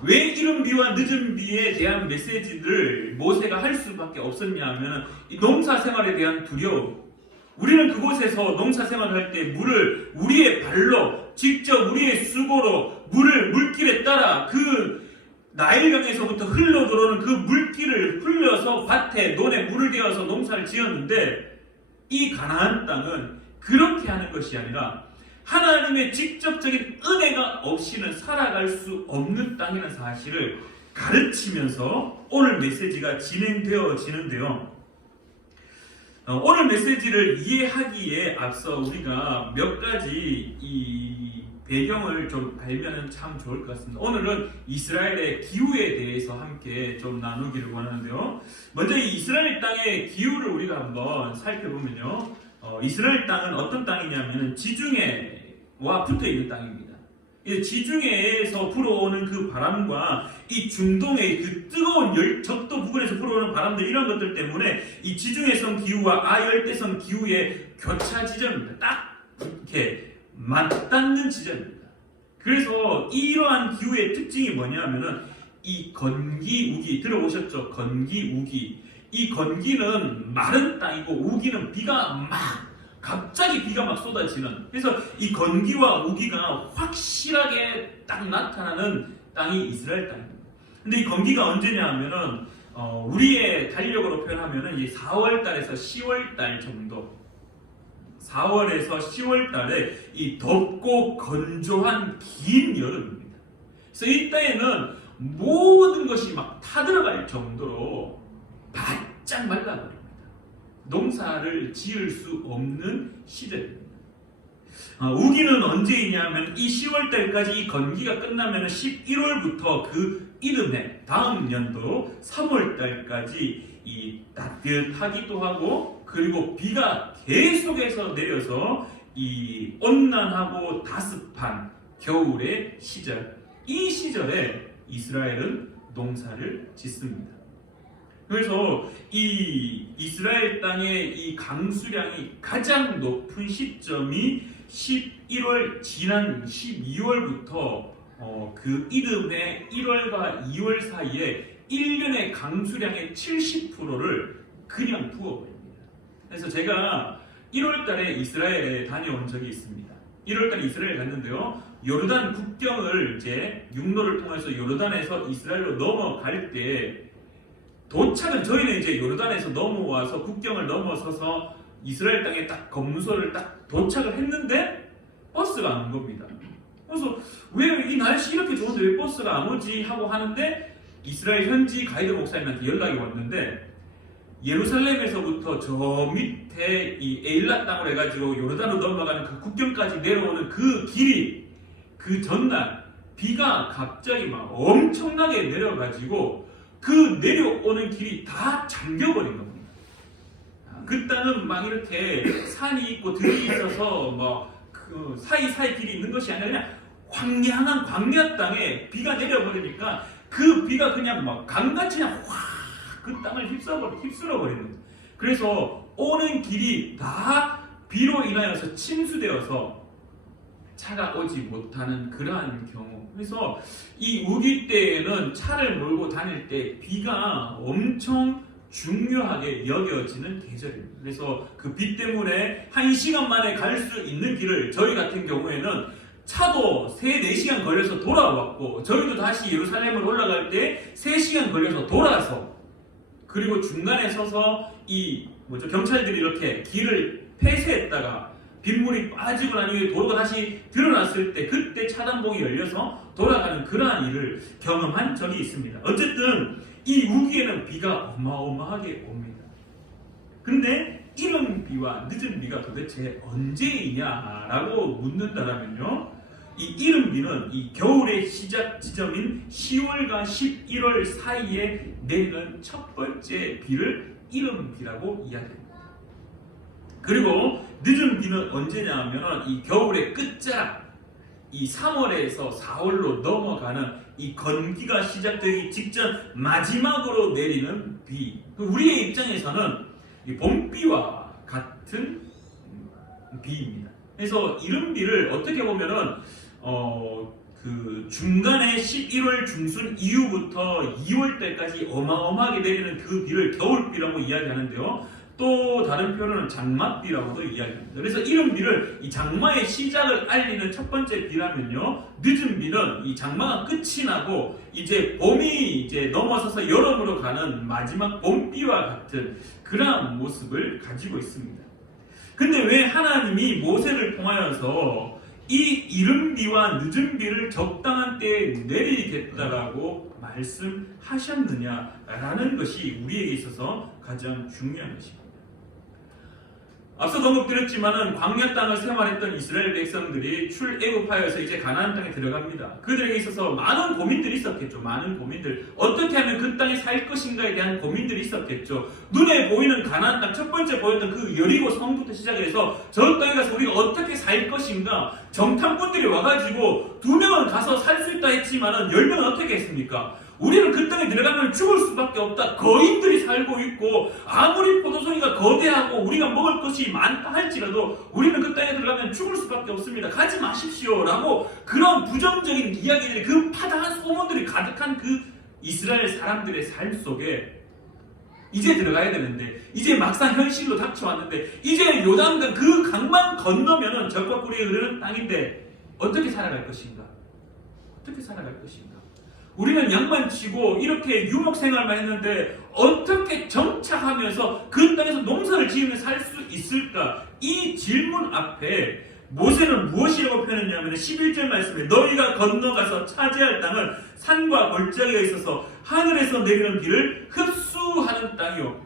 왜 이른 비와 늦은 비에 대한 메시지를 모세가 할 수밖에 없었냐 하면, 이 농사 생활에 대한 두려움. 우리는 그곳에서 농사 생활을 할 때 물을 우리의 발로, 직접 우리의 수고로 물길에 따라 그 나일강에서부터 흘러 들어오는 그 물길을 흘려서 밭에, 논에 물을 대어서 농사를 지었는데, 이 가나안 땅은 그렇게 하는 것이 아니라 하나님의 직접적인 은혜가 없이는 살아갈 수 없는 땅이라는 사실을 가르치면서 오늘 메시지가 진행되어지는데요, 오늘 메시지를 이해하기에 앞서 우리가 몇 가지 이 배경을 좀 알면 참 좋을 것 같습니다. 오늘은 이스라엘의 기후에 대해서 함께 좀 나누기를 원하는데요, 먼저 이 이스라엘 땅의 기후를 우리가 한번 살펴보면요, 이스라엘 땅은 어떤 땅이냐면 지중해와 붙어있는 땅입니다. 지중해에서 불어오는 그 바람과 이 중동의 그 뜨거운 적도 부근에서 불어오는 바람들, 이런 것들 때문에 이 지중해성 기후와 아열대성 기후의 교차 지점입니다. 딱 이렇게 맞닿는 지점입니다. 그래서 이러한 기후의 특징이 뭐냐면은 이 건기우기, 들어보셨죠? 건기우기. 이 건기는 마른 땅이고 우기는 갑자기 비가 막 쏟아지는, 그래서 이 건기와 우기가 확실하게 딱 나타나는 땅이 이스라엘 땅입니다. 근데 이 건기가 언제냐 하면은 우리의 달력으로 표현하면은 이 4월 달에서 10월 달 정도, 4월에서 10월 달에 이 덥고 건조한 긴 여름입니다. 그래서 이 때에는 모든 것이 막 타들어갈 정도로 바짝 말라버립니다. 농사를 지을 수 없는 시대입니다. 우기는 언제이냐면 이 10월달까지 이 건기가 끝나면 11월부터 그 이듬해 다음 연도 3월달까지 이 따뜻하기도 하고 그리고 비가 계속해서 내려서 이 온난하고 다습한 겨울의 시절, 이 시절에 이스라엘은 농사를 짓습니다. 그래서 이 이스라엘 땅의 이 강수량이 가장 높은 시점이 11월 지난 12월부터 그 이듬해 1월과 2월 사이에 1년의 강수량의 70%를 그냥 부어버립니다. 그래서 제가 1월 달에 이스라엘에 다녀온 적이 있습니다. 1월 달에 이스라엘 갔는데요. 요르단 국경을 이제 육로를 통해서 요르단에서 이스라엘로 넘어갈 때 도착은 저희는 이제 요르단에서 넘어와서 국경을 넘어서서 이스라엘 땅에 딱 검문소를 딱 도착을 했는데 버스가 안 온 겁니다. 그래서 왜 이 날씨 이렇게 좋은데 왜 버스가 안 오지 하고 하는데 이스라엘 현지 가이드 목사님한테 연락이 왔는데 예루살렘에서부터 저 밑에 이 에일라 땅으로 해가지고 요르단으로 넘어가는 그 국경까지 내려오는 그 길이 그 전날 비가 갑자기 막 엄청나게 내려가지고 그 내려오는 길이 다 잠겨버린 겁니다. 그 땅은 막 이렇게 산이 있고 들이 있어서 뭐 그 사이사이 길이 있는 것이 아니라 그냥 황량한 광야 땅에 비가 내려버리니까 그 비가 그냥 막 강같이 그냥 확 그 땅을 휩쓸어버리는 거예요. 그래서 오는 길이 다 비로 인하여서 침수되어서 차가 오지 못하는 그러한 경우. 그래서 이 우기 때에는 차를 몰고 다닐 때 비가 엄청 중요하게 여겨지는 계절입니다. 그래서 그 비 때문에 1시간 만에 갈 수 있는 길을 저희 같은 경우에는 차도 3-4시간 걸려서 돌아왔고 저희도 다시 예루살렘을 올라갈 때 3시간 걸려서 돌아서 그리고 중간에 서서 경찰들이 이렇게 길을 폐쇄했다가 빗물이 빠지고 난 이후에 도로가 다시 드러났을 때 그때 차단봉이 열려서 돌아가는 그러한 일을 경험한 적이 있습니다. 어쨌든 이 우기에는 비가 어마어마하게 옵니다. 근데 이른 비와 늦은 비가 도대체 언제이냐라고 묻는다면요. 이 이른 비는 이 겨울의 시작 지점인 10월과 11월 사이에 내리는 첫 번째 비를 이른 비라고 이야기합니다. 그리고 늦은 비는 언제냐 하면 이 겨울의 끝자락 이 3월에서 4월로 넘어가는 이 건기가 시작되기 직전 마지막으로 내리는 비. 우리의 입장에서는 이 봄비와 같은 비입니다. 그래서 이른 비를 어떻게 보면은 그 중간에 11월 중순 이후부터 2월 때까지 어마어마하게 내리는 그 비를 겨울비라고 이야기하는데요. 또 다른 표현은 장마비라고도 이야기합니다. 그래서 이른 비를 이 장마의 시작을 알리는 첫 번째 비라면요. 늦은 비는 이 장마가 끝이 나고 이제 봄이 이제 넘어서서 여름으로 가는 마지막 봄비와 같은 그러한 모습을 가지고 있습니다. 근데 왜 하나님이 모세를 통하여서 이 이른 비와 늦은 비를 적당한 때에 내리겠다라고 말씀하셨느냐라는 것이 우리에게 있어서 가장 중요한 것입니다. 앞서 언급드렸지만은 광야 땅을 생활했던 이스라엘 백성들이 출애굽하여서 이제 가나안 땅에 들어갑니다. 그들에게 있어서 많은 고민들이 있었겠죠. 많은 고민들. 어떻게 하면 그 땅에 살 것인가에 대한 고민들이 있었겠죠. 눈에 보이는 가나안 땅, 첫 번째 보였던 그 여리고 성부터 시작해서 저 땅에 가서 우리가 어떻게 살 것인가. 정탐꾼들이 와가지고 2명은 가서 살 수 있다 했지만은 10명은 어떻게 했습니까? 우리는 그 땅에 들어가면 죽을 수밖에 없다. 거인들이 살고 있고 아무리 포도송이가 거대하고 우리가 먹을 것이 많다 할지라도 우리는 그 땅에 들어가면 죽을 수밖에 없습니다. 가지 마십시오. 라고 그런 부정적인 이야기들이 그 파다한 소문들이 가득한 그 이스라엘 사람들의 삶 속에 이제 들어가야 되는데 이제 막상 현실로 닥쳐왔는데 이제 요단강 그 강만 건너면은 적과 꿀이 흐르는 땅인데 어떻게 살아갈 것인가? 어떻게 살아갈 것인가? 우리는 양만 치고 이렇게 유목 생활만 했는데 어떻게 정착하면서 그 땅에서 농사를 지으며 살 수 있을까? 이 질문 앞에 모세는 무엇이라고 표현했냐면 11절 말씀에 너희가 건너가서 차지할 땅은 산과 골짜기가 있어서 하늘에서 내리는 비를 흡수하는 땅이요.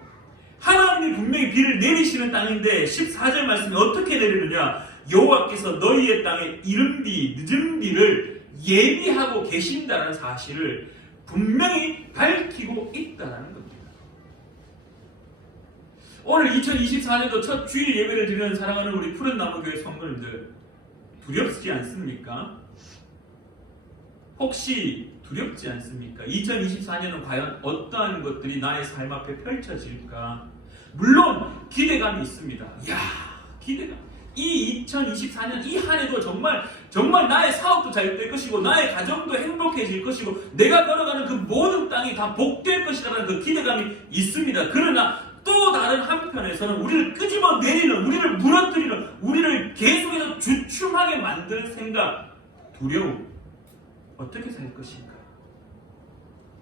하나님이 분명히 비를 내리시는 땅인데 14절 말씀에 어떻게 내리느냐? 여호와께서 너희의 땅에 이른 비, 늦은 비를 예비하고 계신다는 사실을 분명히 밝히고 있다는 겁니다. 오늘 2024년도 첫 주일 예배를 드리는 사랑하는 우리 푸른나무교회 성도님들 두렵지 않습니까? 혹시 두렵지 않습니까? 2024년은 과연 어떠한 것들이 나의 삶 앞에 펼쳐질까? 물론 기대감이 있습니다. 이야, 기대감. 이 2024년 이 한 해도 정말 나의 사업도 잘 될 것이고 나의 가정도 행복해질 것이고 내가 걸어가는 그 모든 땅이 다 복될 것이라는 그 기대감이 있습니다. 그러나 또 다른 한편에서는 우리를 끄집어 내리는, 우리를 무너뜨리는, 우리를 계속해서 주춤하게 만드는 생각, 두려움. 어떻게 살 것인가?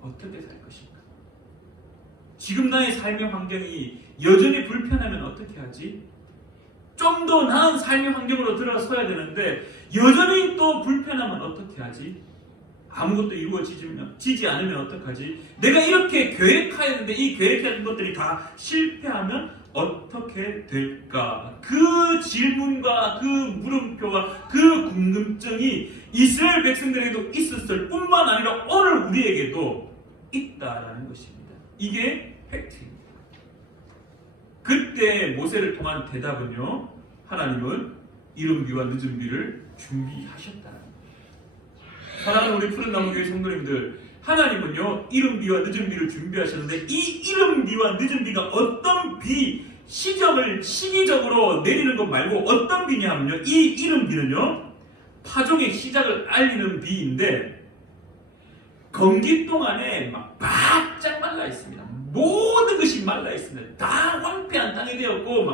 어떻게 살 것인가? 지금 나의 삶의 환경이 여전히 불편하면 어떻게 하지? 좀 더 나은 삶의 환경으로 들어서야 되는데 여전히 또 불편하면 어떻게 하지? 아무것도 이루어지지 않으면 어떡하지? 내가 이렇게 계획하였는데 이 계획한 것들이 다 실패하면 어떻게 될까? 그 질문과 그 물음표와 그 궁금증이 이스라엘 백성들에게도 있었을 뿐만 아니라 오늘 우리에게도 있다라는 것입니다. 이게 팩트입니다. 그때 모세를 통한 대답은요, 하나님은 이른 비와 늦은 비를 준비하셨다는 거예요. 사랑하는 우리 푸른나무교회 성도님들, 하나님은요 이른 비와 늦은 비를 준비하셨는데 이 이른 비와 늦은 비가 어떤 비 시점을 시기적으로 내리는 것 말고 어떤 비냐면요, 이 이른 비는요 파종의 시작을 알리는 비인데 건기 동안에 막 바짝 말라 있습니다. 모든 것이 말라 있습니다. 다 황폐한 땅이 되었고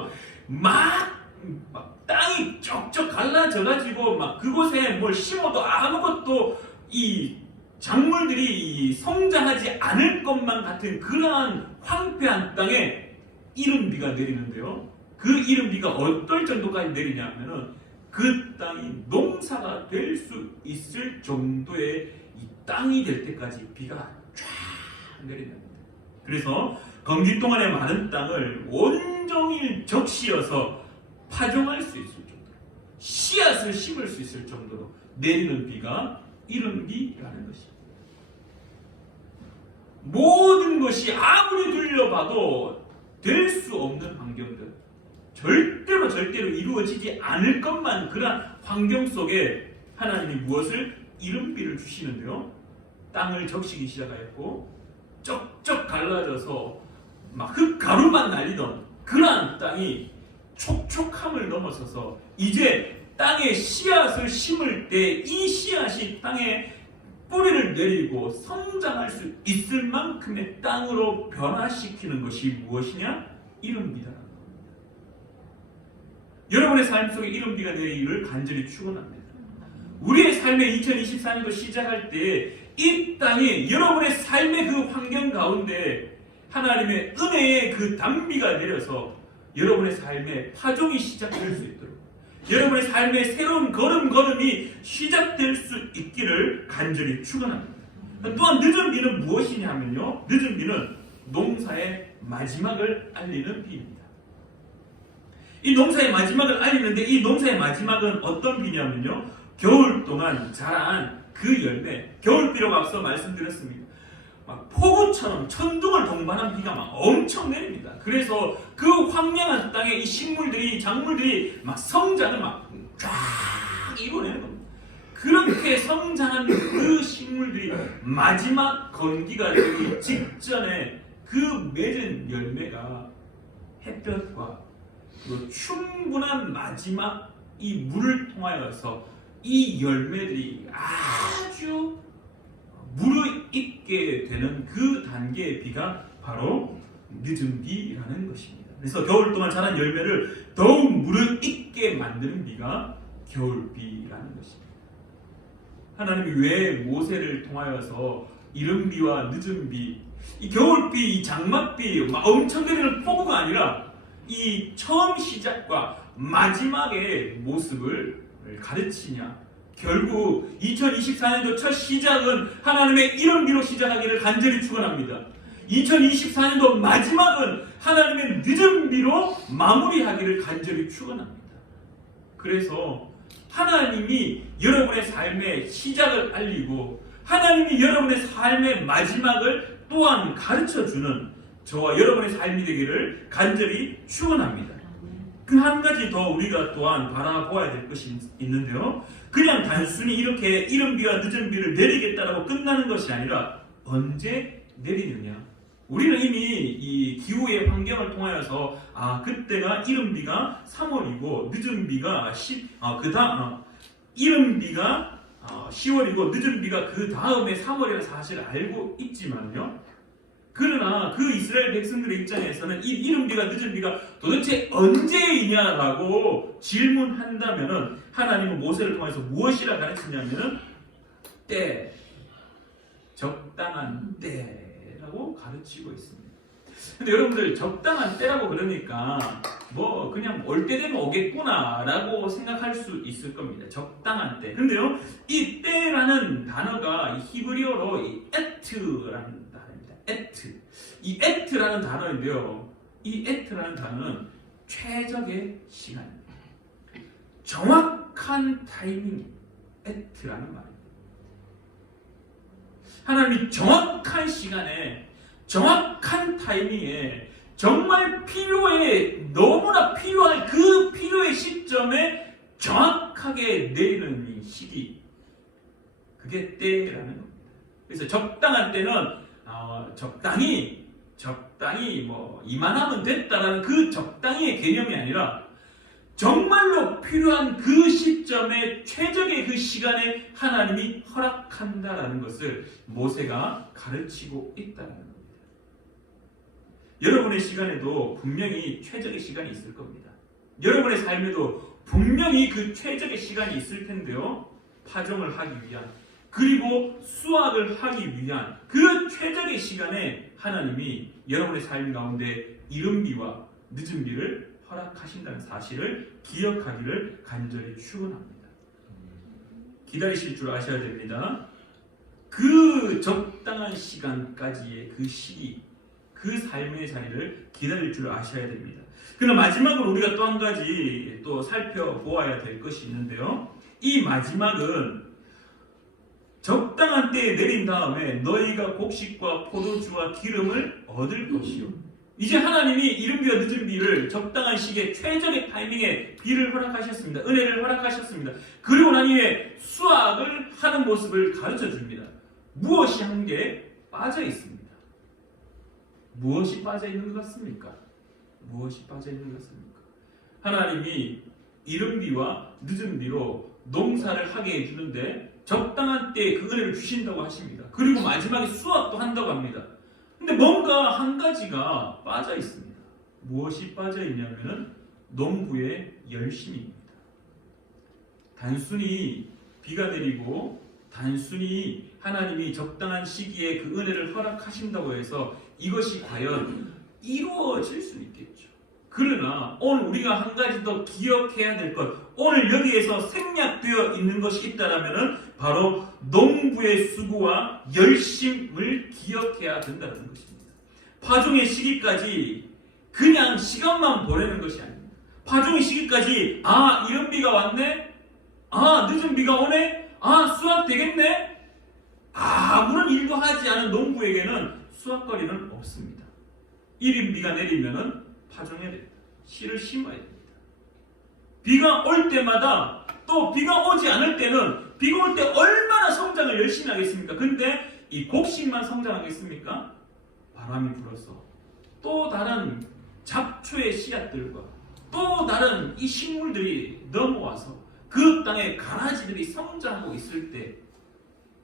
막 땅이 쩍쩍 갈라져가지고 막 그곳에 뭘 심어도 아무것도 이 작물들이 성장하지 않을 것만 같은 그러한 황폐한 땅에 이른 비가 내리는데요. 그 이른 비가 어떨 정도까지 내리냐면은 그 땅이 농사가 될 수 있을 정도의 이 땅이 될 때까지 비가 쫙 내립니다. 그래서 건기 동안의 많은 땅을 온종일 적시어서 파종할 수 있을 정도로, 씨앗을 심을 수 있을 정도로 내리는 비가 이른 비라는 것입니다. 모든 것이 아무리 둘러봐도 될 수 없는 환경들, 절대로 이루어지지 않을 것만 그런 환경 속에 하나님이 무엇을? 이른 비를 주시는데요. 땅을 적시기 시작하였고 쩍쩍 갈라져서 막 흙가루만 날리던 그러한 땅이 촉촉함을 넘어서서 이제 땅에 씨앗을 심을 때 이 씨앗이 땅에 뿌리를 내리고 성장할 수 있을 만큼의 땅으로 변화시키는 것이 무엇이냐? 이른 비다라는 겁니다. 여러분의 삶 속에 이른 비가 내리기를 간절히 축원합니다. 우리의 삶의 2024년도 시작할 때 이 땅이 여러분의 삶의 그 환경 가운데 하나님의 은혜의 그 단비가 내려서 여러분의 삶의 파종이 시작될 수 있도록 여러분의 삶의 새로운 걸음이 시작될 수 있기를 간절히 축원합니다. 또한 늦은 비는 무엇이냐면요, 늦은 비는 농사의 마지막을 알리는 비입니다. 이 농사의 마지막을 알리는데 이 농사의 마지막은 어떤 비냐면요, 겨울 동안 자란 그 열매, 겨울비라고 앞서 말씀드렸습니다. 막 폭우처럼 천둥을 동반한 비가 막 엄청 내립니다. 그래서 그 황량한 땅에 이 식물들이, 작물들이 막 성장을 막 쫙 이루어내는 겁니다. 그렇게 성장한 그 식물들이 마지막 건기가 되기 직전에 그 맺은 열매가 햇볕과 그 충분한 마지막 이 물을 통하여서 이 열매들이 아주 무르익게 되는 그 단계의 비가 바로 늦은 비라는 것입니다. 그래서 겨울 동안 자란 열매를 더욱 무르익게 만드는 비가 겨울비라는 것입니다. 하나님이 왜 모세를 통하여서 이른 비와 늦은 비, 이 겨울비, 이 장맛비, 엄청 내리는 폭우가 아니라 이 처음 시작과 마지막의 모습을 가르치냐? 결국 2024년도 첫 시작은 하나님의 이름비로 시작하기를 간절히 축원합니다. 2024년도 마지막은 하나님의 늦은비로 마무리하기를 간절히 축원합니다. 그래서 하나님이 여러분의 삶의 시작을 알리고 하나님이 여러분의 삶의 마지막을 또한 가르쳐주는 저와 여러분의 삶이 되기를 간절히 축원합니다. 그 한 가지 더 우리가 또한 바라보아야 될 것이 있는데요. 그냥 단순히 이렇게 이른비와 늦은비를 내리겠다라고 끝나는 것이 아니라 언제 내리느냐. 우리는 이미 이 기후의 환경을 통하여서 그때가 이른비가 3월이고 늦은비가 이른비가 10월이고 늦은비가 그 다음에 3월이라는 사실을 알고 있지만요. 그러나 그 이스라엘 백성들의 입장에서는 이 이른비가 늦은비가 도대체 언제이냐라고 질문한다면은 하나님은 모세를 통해서 무엇이라 가르치냐면은 때, 적당한 때라고 가르치고 있습니다. 근데 여러분들 적당한 때라고 그러니까 뭐 그냥 올 때 되면 오겠구나라고 생각할 수 있을 겁니다. 적당한 때. 근데요, 이 때라는 단어가 이 히브리어로 이 에트라는 이 에트라는 단어인데요. 이 에트라는 단어는 최적의 시간입니다. 정확한 타이밍, 에트라는 말입니다. 하나님이 정확한 시간에, 정확한 타이밍에, 정말 너무나 필요한 그 필요의 시점에 정확하게 내리는 이 시기, 그게 때라는 겁니다. 그래서 적당한 때는 적당히 뭐 이만하면 됐다라는 그 적당히의 개념이 아니라 정말로 필요한 그 시점에 최적의 그 시간에 하나님이 허락한다라는 것을 모세가 가르치고 있다는 겁니다. 여러분의 시간에도 분명히 최적의 시간이 있을 겁니다. 여러분의 삶에도 분명히 그 최적의 시간이 있을 텐데요. 파종을 하기 위한, 그리고 수확을 하기 위한 그 최적의 시간에 하나님이 여러분의 삶 가운데 이른비와 늦은비를 허락하신다는 사실을 기억하기를 간절히 축원합니다. 기다리실 줄 아셔야 됩니다. 그 적당한 시간까지의 그 시기, 그 삶의 자리를 기다릴 줄 아셔야 됩니다. 그러나 마지막으로 우리가 또 한 가지 또 살펴보아야 될 것이 있는데요. 이 마지막은 적당한 때에 내린 다음에 너희가 곡식과 포도주와 기름을 얻을 것이요. 이제 하나님이 이른비와 늦은비를 적당한 시기에 최적의 타이밍에 비를 허락하셨습니다. 은혜를 허락하셨습니다. 그리고 난 이후에 수확을 하는 모습을 가르쳐 줍니다. 무엇이 한 개 빠져 있습니다. 무엇이 빠져 있는 것 같습니까? 무엇이 빠져 있는 것 같습니까? 하나님이 이른비와 늦은비로 농사를 하게 해주는데 적당한 때에 그 은혜를 주신다고 하십니다. 그리고 마지막에 수확도 한다고 합니다. 근데 뭔가 한 가지가 빠져 있습니다. 무엇이 빠져 있냐면은 농부의 열심입니다. 단순히 비가 내리고 단순히 하나님이 적당한 시기에 그 은혜를 허락하신다고 해서 이것이 과연 이루어질 수 있겠죠. 그러나 오늘 우리가 한 가지 더 기억해야 될 것, 오늘 여기에서 생략되어 있는 것이 있다라면은 바로 농부의 수고와 열심을 기억해야 된다는 것입니다. 파종의 시기까지 그냥 시간만 보내는 것이 아닙니다. 파종의 시기까지 이런 비가 왔네, 늦은 비가 오네, 수확 되겠네. 아무런 일도 하지 않은 농부에게는 수확거리는 없습니다. 이른 비가 내리면은 파종해야 됩니다. 씨를 심어야 됩니다. 비가 올 때마다, 또 비가 오지 않을 때는 비가 올 때 얼마나 성장을 열심히 하겠습니까? 근데 이 곡식만 성장하겠습니까? 바람이 불어서 또 다른 잡초의 씨앗들과 또 다른 이 식물들이 넘어와서 그 땅에 가라지들이 성장하고 있을 때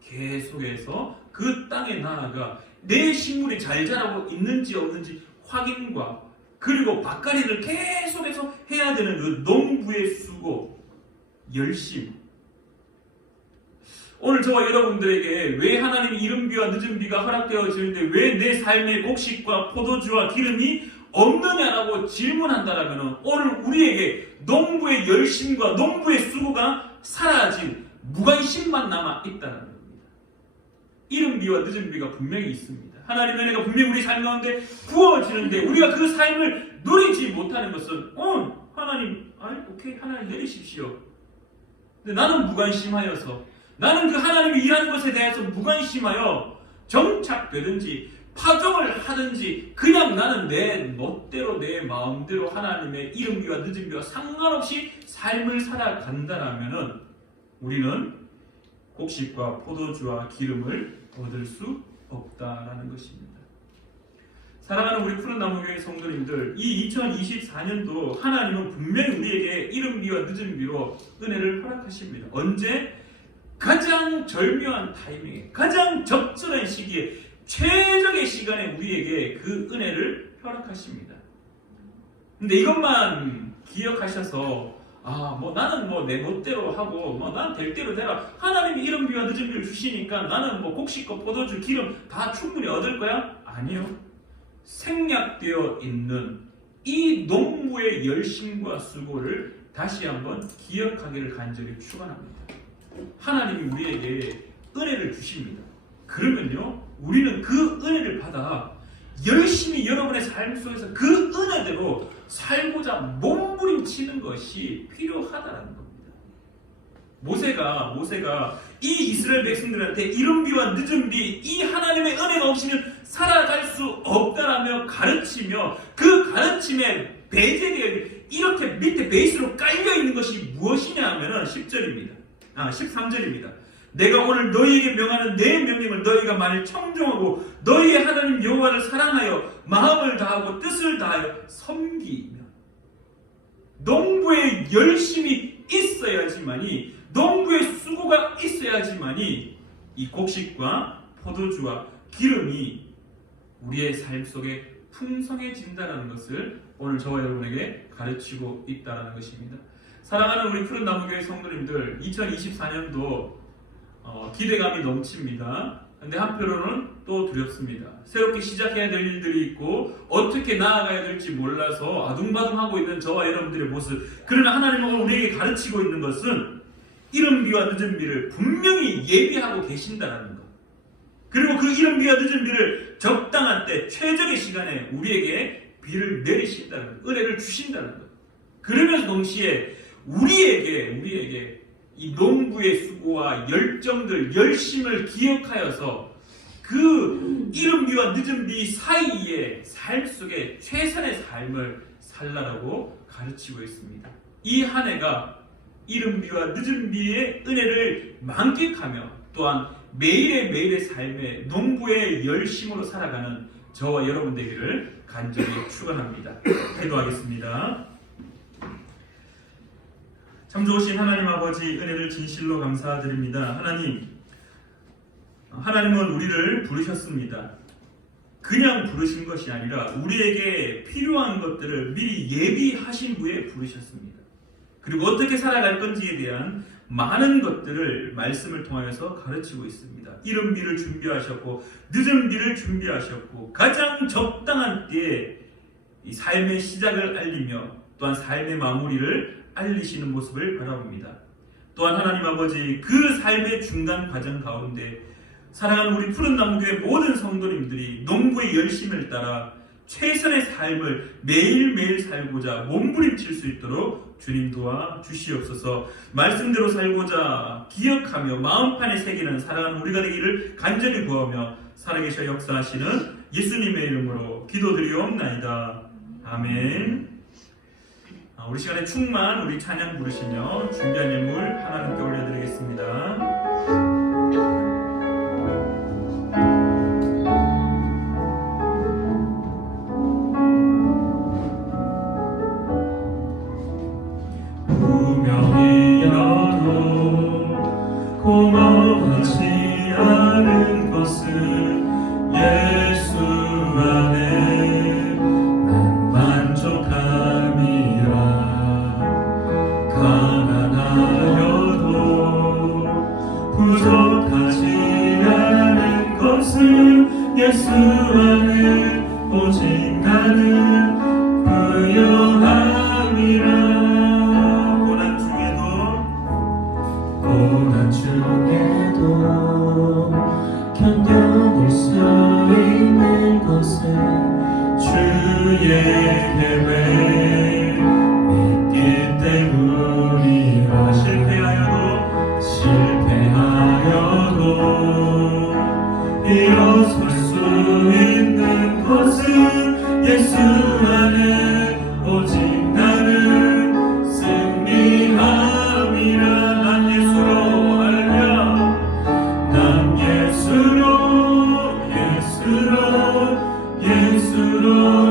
계속해서 그 땅에 나아가 내 식물이 잘 자라고 있는지 없는지 확인과 그리고 밭갈이를 계속해서 해야 되는 그 농부의 수고, 열심. 오늘 저와 여러분들에게 왜 하나님이 이른 비와 늦은 비가 허락되어지는데 왜 내 삶의 곡식과 포도주와 기름이 없느냐라고 질문한다라면 오늘 우리에게 농부의 열심과 농부의 수고가 사라진 무관심만 남아 있다는 겁니다. 이른 비와 늦은 비가 분명히 있습니다. 하나님의 은혜가 분명히 우리 삶 가운데 부어지는데 우리가 그 삶을 누리지 못하는 것은 하나님, 오케이, 하나님 내리십시오. 근데 나는 무관심하여서, 나는 그 하나님이 일하는 것에 대해서 무관심하여 정착되든지 파종을 하든지 그냥 나는 내 멋대로 내 마음대로 하나님의 이른 비와 늦은 비와 상관없이 삶을 살아간다라면은 우리는 곡식과 포도주와 기름을 얻을 수 없다라는 것입니다. 사랑하는 우리 푸른 나무교회 성도님들, 이 2024년도 하나님은 분명히 우리에게 이른 비와 늦은 비로 은혜를 허락하십니다. 언제? 가장 절묘한 타이밍에, 가장 적절한 시기에, 최적의 시간에 우리에게 그 은혜를 허락하십니다. 근데 이것만 기억하셔서 나는 내 멋대로 하고 난 될 대로 되라. 하나님이 이른 비와 늦은 비를 주시니까 나는 곡식과 포도주, 기름 다 충분히 얻을 거야? 아니요. 생략되어 있는 이 농부의 열심과 수고를 다시 한번 기억하기를 간절히 축원합니다. 하나님이 우리에게 은혜를 주십니다. 그러면요, 우리는 그 은혜를 받아 열심히 여러분의 삶 속에서 그 은혜대로 살고자 몸부림치는 것이 필요하다는 겁니다. 모세가 이 이스라엘 백성들한테 이른 비와 늦은 비, 이 하나님의 은혜가 없이는 살아갈 수 없다라며 가르치며 그 가르침에 배제되어 이렇게 밑에 베이스로 깔려 있는 것이 무엇이냐 하면은 13절입니다. 내가 오늘 너희에게 명하는 내 명령을 너희가 만일 청종하고 너희의 하나님 여호와를 사랑하여 마음을 다하고 뜻을 다하여 섬기며, 농부의 열심이 있어야지만이, 농부의 수고가 있어야지만이 이 곡식과 포도주와 기름이 우리의 삶 속에 풍성해진다는 것을 오늘 저와 여러분에게 가르치고 있다는 것입니다. 사랑하는 우리 푸른 나무교회 성도님들, 2024년도 기대감이 넘칩니다. 근데 한편으로는 또 두렵습니다. 새롭게 시작해야 될 일들이 있고 어떻게 나아가야 될지 몰라서 아둥바둥하고 있는 저와 여러분들의 모습. 그러나 하나님은 우리에게 가르치고 있는 것은 이른 비와 늦은 비를 분명히 예비하고 계신다는 것. 그리고 그 이른 비와 늦은 비를 적당한 때 최적의 시간에 우리에게 비를 내리신다는 것, 은혜를 주신다는 것. 그러면서 동시에 우리에게 이 농부의 수고와 열정들, 열심을 기억하여서 그 이른 비와 늦은 비 사이에 삶 속에 최선의 삶을 살라라고 가르치고 있습니다. 이 한 해가 이른 비와 늦은 비의 은혜를 만끽하며 또한 매일의 삶에 농부의 열심으로 살아가는 저와 여러분 되기를 간절히 축원합니다. 기도하겠습니다. 참 좋으신 하나님 아버지, 은혜를 진실로 감사드립니다. 하나님은 우리를 부르셨습니다. 그냥 부르신 것이 아니라 우리에게 필요한 것들을 미리 예비하신 후에 부르셨습니다. 그리고 어떻게 살아갈 건지에 대한 많은 것들을 말씀을 통하여서 가르치고 있습니다. 이른 비를 준비하셨고 늦은 비를 준비하셨고 가장 적당한 때에 이 삶의 시작을 알리며 또한 삶의 마무리를 알리시는 모습을 바라봅니다. 또한 하나님 아버지, 그 삶의 중간 과정 가운데 사랑하는 우리 푸른 나무교회 모든 성도님들이 농부의 열심을 따라 최선의 삶을 매일매일 살고자 몸부림칠 수 있도록 주님 도와 주시옵소서. 말씀대로 살고자 기억하며 마음판에 새기는 사랑하는 우리가 되기를 간절히 구하며 살아계셔 역사하시는 예수님의 이름으로 기도드리옵나이다. 아멘. 우리 시간에 충만 우리 찬양 부르시며 준비한 예물 하나님께 올려드리겠습니다. 고마워하지 않은 것은 예수 안에 난 만족함이라. 가난하여도 부족하지 않은 것은 예수 안에 오직 나는 부요함이라. 고난 중에도 견뎌낼 수 있는 것은 주의 계획 믿기 때문이라. 실패하여도 일어설 수 있는 것은 예수 안에 오직 나는 승리함이라. 난 예수로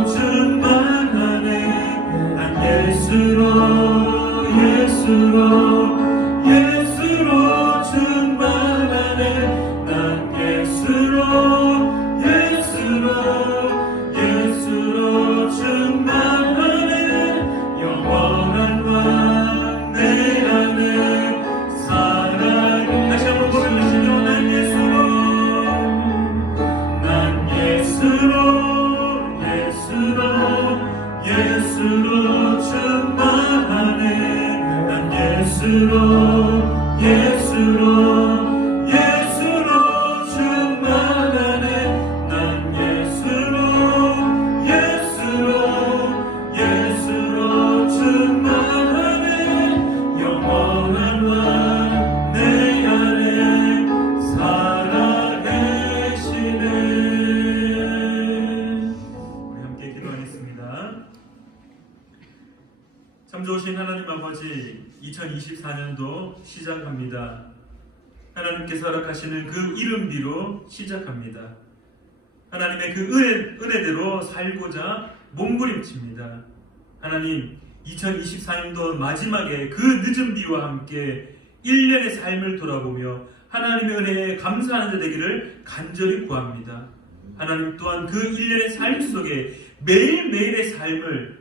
충만하네. 난 예수로 충만하네. 난 예수로 충만하네. 영원한 왕 내 안에 살아있네. 다시 한번 고백하시죠. 난 예수로 충만하네. 난 예수로 충만하네. 난 예수로 충만하네. 영원한 왕 내 안에 살아계시네. 우리 함께 기도하겠습니다. 참 좋으신 하나님 아버지, 2024년도 시작합니다. 하나님께서 허락하시는 그 이름비로 시작합니다. 하나님의 그 은혜대로 살고자 몸부림칩니다. 하나님, 2024년도 마지막에 그 늦은 비와 함께 1년의 삶을 돌아보며 하나님의 은혜에 감사하는 자 되기를 간절히 구합니다. 하나님 또한 그 1년의 삶 속에 매일매일의 삶을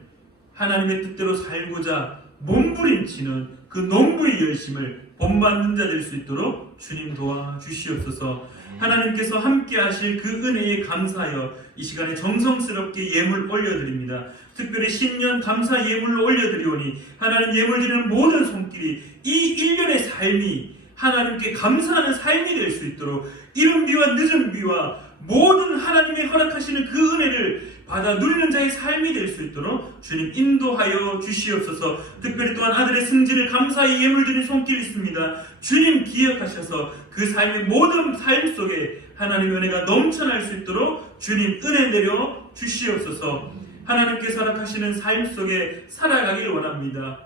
하나님의 뜻대로 살고자 몸부림치는 그 농부의 열심을 본받는 자 될 수 있도록 주님 도와주시옵소서. 하나님께서 함께 하실 그 은혜에 감사하여 이 시간에 정성스럽게 예물 올려드립니다. 특별히 신년 감사 예물을 올려드리오니 하나님 예물 드리는 모든 손길이 이 1년의 삶이 하나님께 감사하는 삶이 될 수 있도록 이른 비와 늦은 비와 모든 하나님의 허락하시는 그 은혜를 받아 누리는 자의 삶이 될 수 있도록 주님 인도하여 주시옵소서. 특별히 또한 아들의 승진을 감사히 예물 드린 손길이 있습니다. 주님 기억하셔서 그 삶의 모든 삶 속에 하나님의 은혜가 넘쳐날 수 있도록 주님 은혜 내려 주시옵소서. 하나님께서 허락하시는 삶 속에 살아가길 원합니다.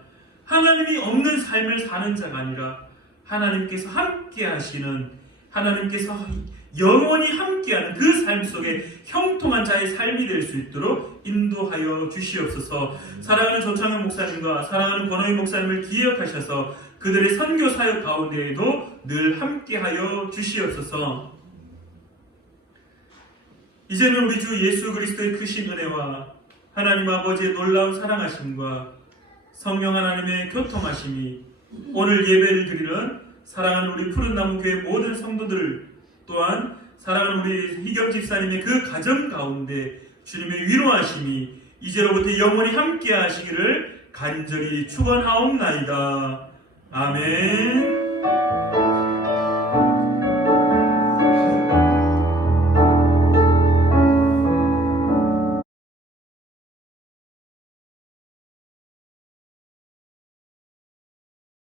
하나님이 없는 삶을 사는 자가 아니라 하나님께서 함께 하시는, 하나님께서 영원히 함께하는 그 삶 속에 형통한 자의 삶이 될 수 있도록 인도하여 주시옵소서. 사랑하는 조창현 목사님과 사랑하는 권호희 목사님을 기억하셔서 그들의 선교 사역 가운데에도 늘 함께하여 주시옵소서. 이제는 우리 주 예수 그리스도의 크신 은혜와 하나님 아버지의 놀라운 사랑하심과 성령 하나님의 교통하심이 오늘 예배를 드리는 사랑하는 우리 푸른나무 교회 모든 성도들 또한 사랑하는 우리 희경 집사님의 그 가정 가운데 주님의 위로하심이 이제로부터 영원히 함께 하시기를 간절히 축원하옵나이다. 아멘.